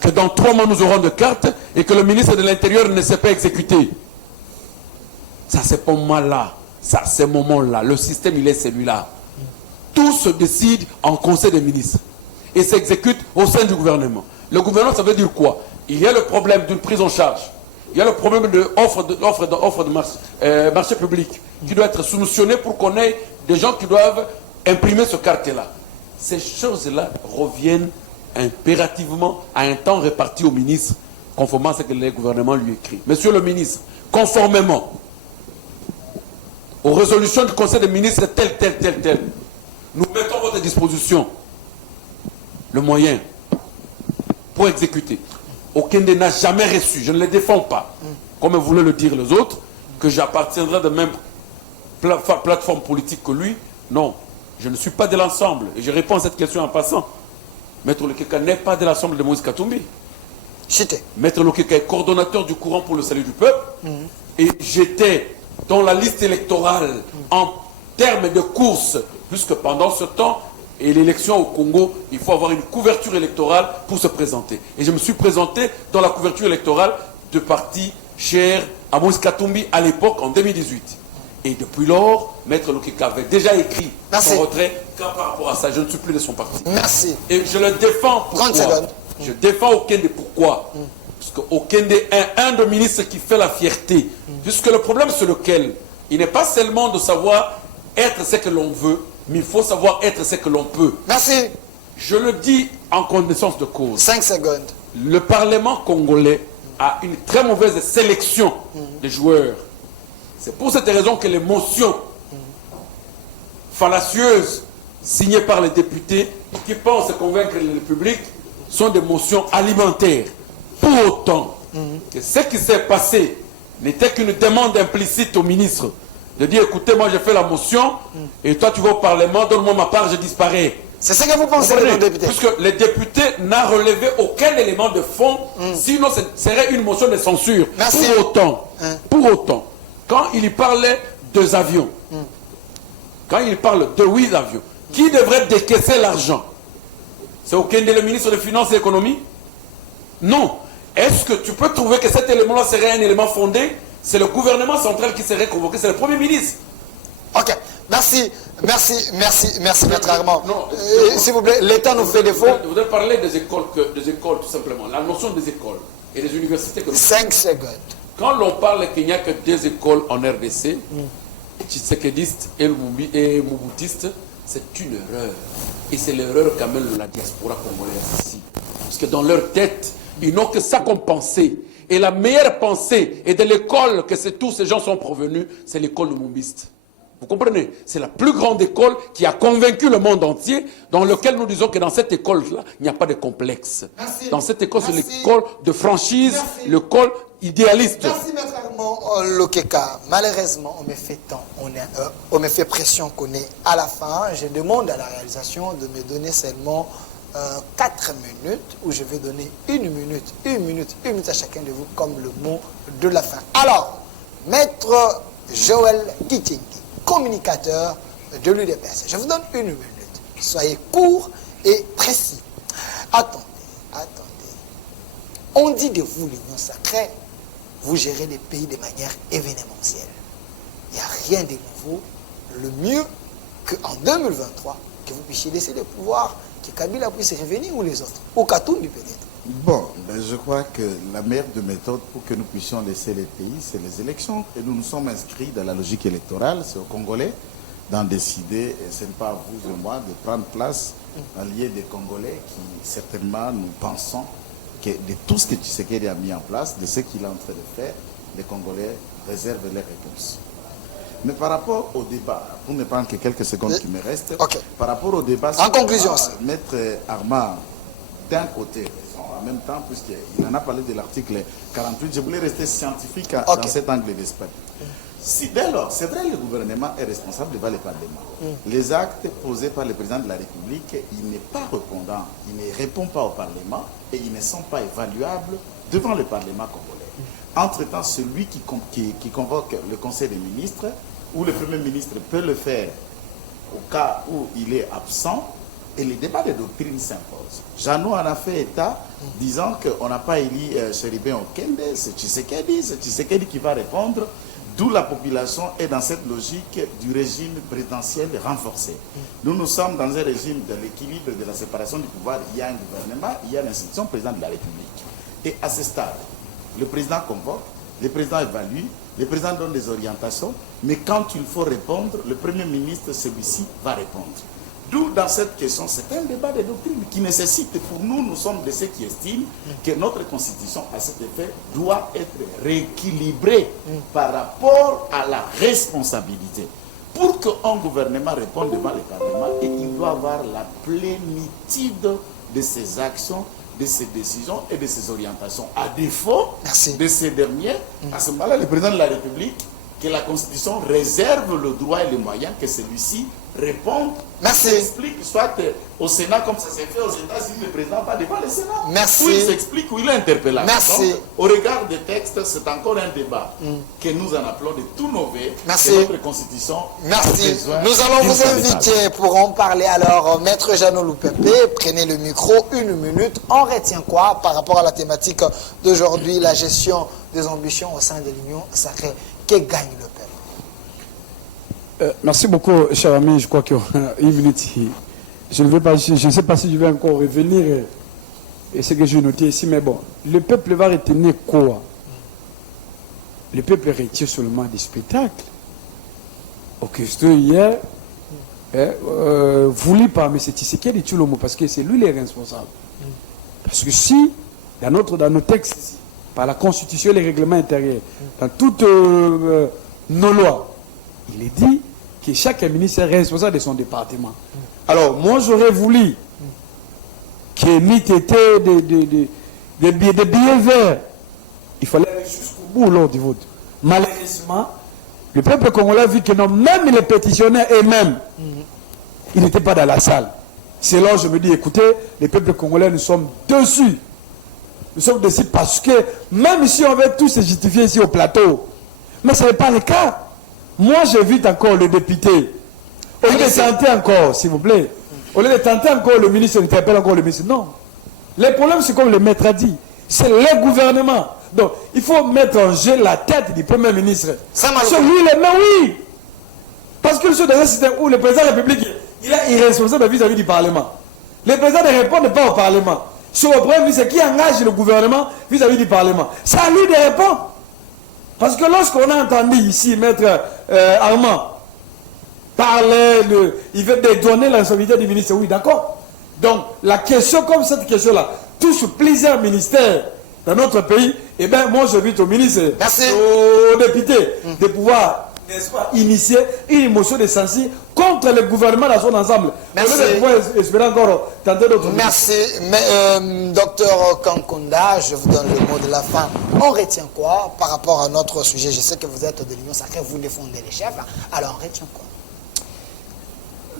que dans 3 mois nous aurons des cartes et que le ministre de l'Intérieur ne s'est pas exécuté? Ça c'est pas mal là. Ça c'est moment là. Le système il est celui-là. Tout se décide en Conseil des ministres et s'exécute au sein du gouvernement. Le gouvernement, ça veut dire quoi? Il y a le problème d'une prise en charge. Il y a le problème de offre de marché public qui doit être solutionné pour qu'on ait des gens qui doivent imprimer ce carte-là. Ces choses-là reviennent impérativement à un temps réparti au ministre, conformément à ce que le gouvernement lui écrit. Monsieur le ministre, conformément aux résolutions du Conseil des ministres tel, nous mettons à votre disposition le moyen pour exécuter. Okende n'a jamais reçu, je ne les défends pas, comme voulaient le dire les autres, que j'appartiendrai de même plateforme politique que lui. Non, je ne suis pas de l'ensemble. Et je réponds à cette question en passant. Maître Lokeka n'est pas de l'ensemble de Moïse Katumbi. Maître Lokeka est coordonnateur du courant pour le salut du peuple. Et j'étais dans la liste électorale en termes de course, puisque pendant ce temps, et l'élection au Congo, il faut avoir une couverture électorale pour se présenter. Et je me suis présenté dans la couverture électorale de parti cher à Moïse Katumbi à l'époque, en 2018. Et depuis lors, Maître Lokeka avait déjà écrit son retrait par rapport à ça. Je ne suis plus de son parti. Merci. Et je le défends. Pourquoi? Je défends Okende. Pourquoi? Parce que Okende est un des ministres qui fait la fierté. Puisque le problème, c'est lequel? Il n'est pas seulement de savoir être ce que l'on veut, mais il faut savoir être ce que l'on peut. Merci. Je le dis en connaissance de cause. 5 secondes. Le Parlement congolais a une très mauvaise sélection de joueurs. C'est pour cette raison que les motions fallacieuses signées par les députés qui pensent convaincre le public sont des motions alimentaires. Pour autant que ce qui s'est passé n'était qu'une demande implicite au ministre de dire écoutez, moi j'ai fait la motion et toi tu vas au Parlement, donne-moi ma part, je disparais. C'est ce que vous pensez, les députés? Puisque les députés n'a relevé aucun élément de fond, sinon ce serait une motion de censure. Merci. Pour autant, quand il y parlait deux avions, quand il parle de 8 avions, qui devrait décaisser l'argent? C'est aucun des ministres des Finances et de l'Économie? Non. Est-ce que tu peux trouver que cet élément-là serait un élément fondé? C'est le gouvernement central qui serait convoqué, c'est le Premier ministre. Ok, merci, Maître Armand. S'il vous plaît, l'État nous fait défaut. Vous avez parlé des écoles, tout simplement. La notion des écoles et des universités. 5 secondes. Quand l'on parle qu'il n'y a que 2 écoles en RDC, Tshisekedi et Mobutistes, c'est une erreur. Et c'est l'erreur qu'amène la diaspora congolaise ici. Parce que dans leur tête, ils n'ont que ça comme pensée. Et la meilleure pensée, et de l'école que tous ces gens sont provenus, c'est l'école de Moubiste. Vous comprenez? C'est la plus grande école qui a convaincu le monde entier, dans lequel nous disons que dans cette école-là, il n'y a pas de complexe. Merci. Dans cette école, c'est l'école de franchise, l'école idéaliste. Merci, Maître Armand Lokeka. Malheureusement, on me fait temps, on me fait pression qu'on est à la fin. Je demande à la réalisation de me donner seulement 4 minutes, où je vais donner une minute à chacun de vous comme le mot de la fin. Alors, Maître Joël Kitingi, communicateur de l'UDPS. Je vous donne 1 minute. Soyez court et précis. Attendez. On dit de vous, l'Union sacrée, vous gérez les pays de manière événementielle. Il n'y a rien de nouveau. Le mieux qu'en 2023, que vous puissiez laisser le pouvoir, que Kabila puisse revenir ou les autres. Ou Katumbi peut-être. Bon, je crois que la meilleure de méthode pour que nous puissions laisser les pays, c'est les élections. Et nous nous sommes inscrits dans la logique électorale. C'est aux Congolais d'en décider. Et ce n'est pas à vous et moi de prendre place en lieu des Congolais qui, certainement, nous pensons que de tout ce que Tshisekedi a mis en place, de ce qu'il est en train de faire, les Congolais réservent leurs réponses. Mais par rapport au débat, pour ne prendre que quelques secondes qui me restent, par rapport au débat, en conclusion, Maître Armand, d'un côté, en même temps, puisqu'il en a parlé de l'article 48, je voulais rester scientifique dans cet angle d'esprit. Si dès lors, c'est vrai, le gouvernement est responsable devant le Parlement. Les actes posés par le président de la République, il n'est pas répondant, il ne répond pas au Parlement et ils ne sont pas évaluables devant le Parlement congolais. Entre-temps, celui qui convoque le Conseil des ministres, ou le Premier ministre peut le faire au cas où il est absent, et les débats de doctrine s'imposent. Jeannot en a fait état, disant qu'on n'a pas élu Chéribin Okende, c'est Tshisekedi qui va répondre, d'où la population est dans cette logique du régime présidentiel renforcé. Nous sommes dans un régime de l'équilibre de la séparation du pouvoir. Il y a un gouvernement, il y a l'institution président de la République. Et à ce stade, le président convoque, le président évalue, le président donne des orientations, mais quand il faut répondre, le Premier ministre, celui-ci, va répondre. D'où, dans cette question, c'est un débat de doctrine qui nécessite, pour nous, nous sommes de ceux qui estiment que notre constitution, à cet effet, doit être rééquilibrée par rapport à la responsabilité. Pour qu'un gouvernement réponde devant le Parlement, il doit avoir la plénitude de ses actions, de ses décisions et de ses orientations. À défaut de ces derniers, à ce moment-là, le président de la République, que la Constitution réserve le droit et les moyens que celui-ci réponde. S'explique, soit au Sénat, comme ça s'est fait aux États-Unis, le président va devant le Sénat. Où il s'explique, où il est interpellé. Donc, au regard des textes, c'est encore un débat que nous en appelons de tous nos vœux. Que notre Constitution a besoin. Nous allons vous inviter pour en parler. Alors, Maître Jeannot Lupepe, prenez le micro, 1 minute. On retient quoi par rapport à la thématique d'aujourd'hui, la gestion des ambitions au sein de l'Union sacrée? Que gagne le peuple? Merci beaucoup, cher ami. Je crois qu'il y a 1 minute. Je ne sais pas si je vais encore revenir et ce que j'ai noté ici, mais bon, le peuple va retenir quoi? Le peuple retient seulement des spectacles. Au question hier, voulu par M. Tshisekedi Tshilombo, parce que c'est lui le responsable. Parce que si, dans nos textes, par la Constitution et les règlements intérieurs, dans toutes nos lois, il est dit que chaque ministre est responsable de son département. Alors, moi, j'aurais voulu que l'ITT des billets verts, il fallait aller jusqu'au bout lors du vote. Malheureusement, le peuple congolais a vu que non, même les pétitionnaires eux-mêmes, ils n'étaient pas dans la salle. C'est là où je me dis, écoutez, les peuples congolais, nous sommes dessus. Nous sommes dessus parce que même si on veut tous se justifier ici au plateau, mais ce n'est pas le cas. Moi, j'invite encore le député. Au lieu de tenter encore, s'il vous plaît, au lieu de tenter encore le ministre, on interpelle encore le ministre. Non. Les problèmes, c'est comme le maître a dit. C'est le gouvernement. Donc, il faut mettre en jeu la tête du Premier ministre. Ça Sur lui, mais oui. Parce que nous sommes dans un système où le président de la République, il est irresponsable vis-à-vis du Parlement. Le président ne répond pas au Parlement. Sur le Premier ministre qui engage le gouvernement vis-à-vis du Parlement. C'est à lui de répondre. Parce que lorsqu'on a entendu ici, maître Armand, parler, il veut dédouaner la responsabilité du ministre, oui, d'accord. Donc, la question comme cette question-là touche plusieurs ministères dans notre pays, et bien, moi, j'invite au ministre, aux députés, de pouvoir, n'est-ce pas, initier une motion de censure contre le gouvernement dans son ensemble. Merci. De pouvoir espérer encore tenter d'autres. Merci. Mais, docteur Kankunda, je vous donne le mot de la fin. On retient quoi par rapport à notre sujet? Je sais que vous êtes de l'Union sacrée, vous défendez les chefs. Alors, on retient quoi?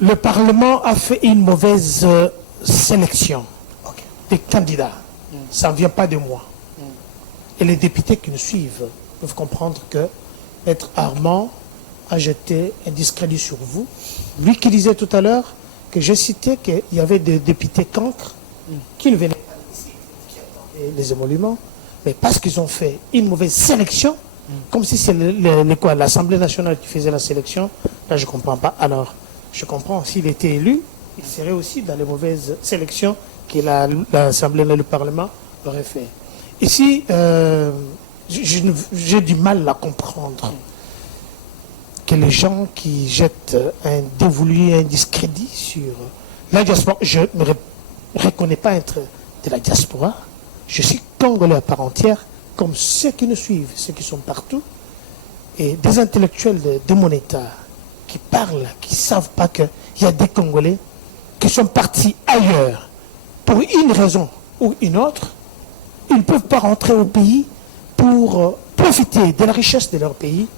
Le Parlement a fait une mauvaise sélection des candidats. Ça ne vient pas de moi. Et les députés qui nous suivent peuvent comprendre que Maître Armand a jeté un discrédit sur vous. Lui qui disait tout à l'heure que j'ai cité qu'il y avait des députés cancres qui ne venaient pas ici, qui attendaient les émoluments, mais parce qu'ils ont fait une mauvaise sélection, comme si c'est l'Assemblée nationale qui faisait la sélection, là je ne comprends pas. Alors, je comprends, s'il était élu, il serait aussi dans les mauvaises sélections que l'Assemblée et le Parlement auraient fait. Ici, j'ai du mal à comprendre que les gens qui jettent un dévolu, un discrédit sur la diaspora, je ne me reconnais pas être de la diaspora, je suis congolais à part entière, comme ceux qui nous suivent, ceux qui sont partout, et des intellectuels de mon État qui parlent, qui ne savent pas qu'il y a des Congolais qui sont partis ailleurs pour une raison ou une autre. Ils ne peuvent pas rentrer au pays pour profiter de la richesse de leur pays.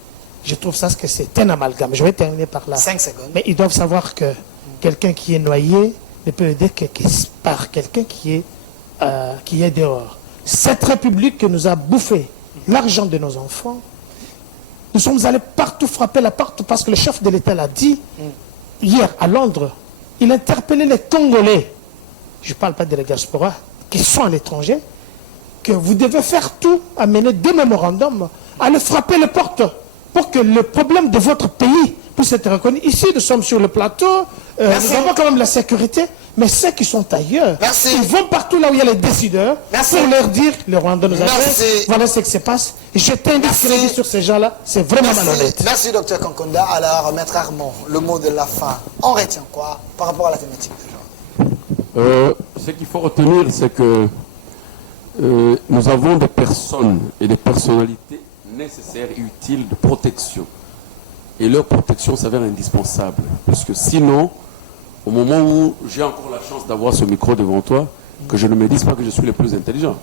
Je trouve ça que c'est un amalgame. Je vais terminer par là. 5 secondes. Mais ils doivent savoir que quelqu'un qui est noyé ne peut aider que par quelqu'un qui est dehors. Cette République que nous a bouffé l'argent de nos enfants, nous sommes allés partout frapper la porte parce que le chef de l'État l'a dit hier à Londres. Il a interpellé les Congolais, je ne parle pas de la diaspora, qui sont à l'étranger, que vous devez faire tout, amener des mémorandums, aller frapper les portes pour que le problème de votre pays puisse être reconnu. Ici, nous sommes sur le plateau, nous avons quand même la sécurité, mais ceux qui sont ailleurs, ils vont partout là où il y a les décideurs pour leur dire, le Rwanda nous a fait, voilà ce qui se passe. Jeter un discrédit sur ces gens-là, c'est vraiment malhonnête. Merci, docteur Kankunda. Alors, maître Armand, le mot de la fin, on retient quoi par rapport à la thématique d'aujourd'hui? Ce qu'il faut retenir, c'est que nous avons des personnes et des personnalités nécessaires et utiles de protection. Et leur protection s'avère indispensable. Parce que sinon, au moment où j'ai encore la chance d'avoir ce micro devant toi, que je ne me dise pas que je suis le plus intelligent.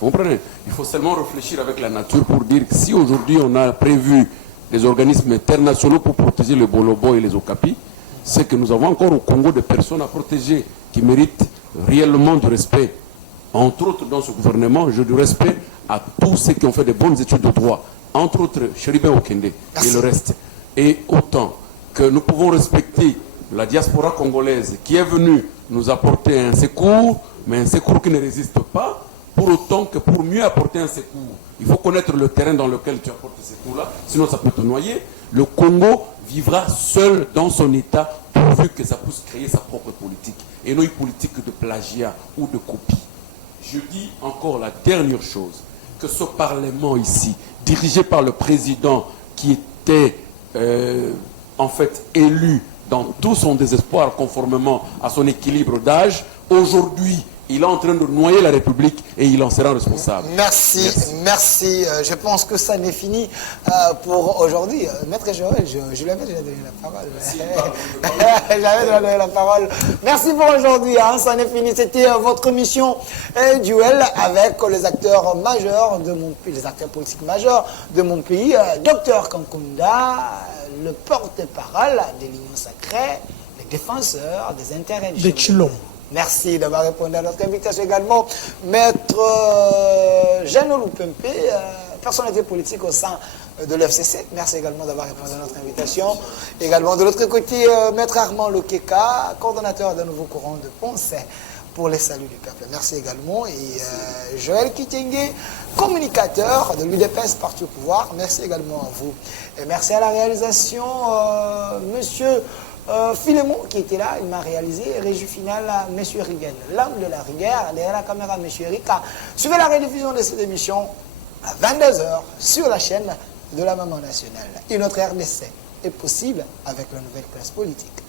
Vous comprenez? Il faut seulement réfléchir avec la nature pour dire que si aujourd'hui on a prévu des organismes internationaux pour protéger le Bolobo et les Okapi, c'est que nous avons encore au Congo des personnes à protéger qui méritent réellement du respect. Entre autres, dans ce gouvernement, je du respect à tous ceux qui ont fait de bonnes études de droit, entre autres Chéribin Okende et le reste. Et autant que nous pouvons respecter la diaspora congolaise qui est venue nous apporter un secours, mais un secours qui ne résiste pas, pour autant que pour mieux apporter un secours, il faut connaître le terrain dans lequel tu apportes ce secours-là, sinon ça peut te noyer. Le Congo vivra seul dans son état pourvu que ça puisse créer sa propre politique, et non une politique de plagiat ou de copie. Je dis encore la dernière chose, que ce Parlement ici, dirigé par le président qui était en fait élu dans tout son désespoir conformément à son équilibre d'âge, aujourd'hui il est en train de noyer la République et il en sera responsable. Merci. Je pense que ça n'est fini pour aujourd'hui. Maître Joël, je lui avais déjà donné la parole. J'avais donné la parole. Merci pour aujourd'hui. Hein. Ça n'est fini. C'était votre émission Duel avec les acteurs majeurs de mon pays, les acteurs politiques majeurs de mon pays. Dr Kankunda, le porte-parole des lignes sacrées, les défenseurs des intérêts des Chilons. Merci d'avoir répondu à notre invitation également. Maître Jeannot Loupempe, personnalité politique au sein de l'FCC. Merci également d'avoir répondu à notre invitation. Également de l'autre côté, Maître Armand Lokeka, coordonnateur d'un nouveau courant de Ponce pour les saluts du peuple. Merci également. Et Joël Kitenge, communicateur de l'UDPS Parti au pouvoir. Merci également à vous. Et merci à la réalisation, monsieur Philémon qui était là, il m'a réalisé. Régie finale, M. Riguen, l'homme de la rigueur, derrière la caméra, M. Erika. Suivez la rediffusion de cette émission à 22h sur la chaîne de la Maman Nationale. Et notre RDC est possible avec la nouvelle classe politique.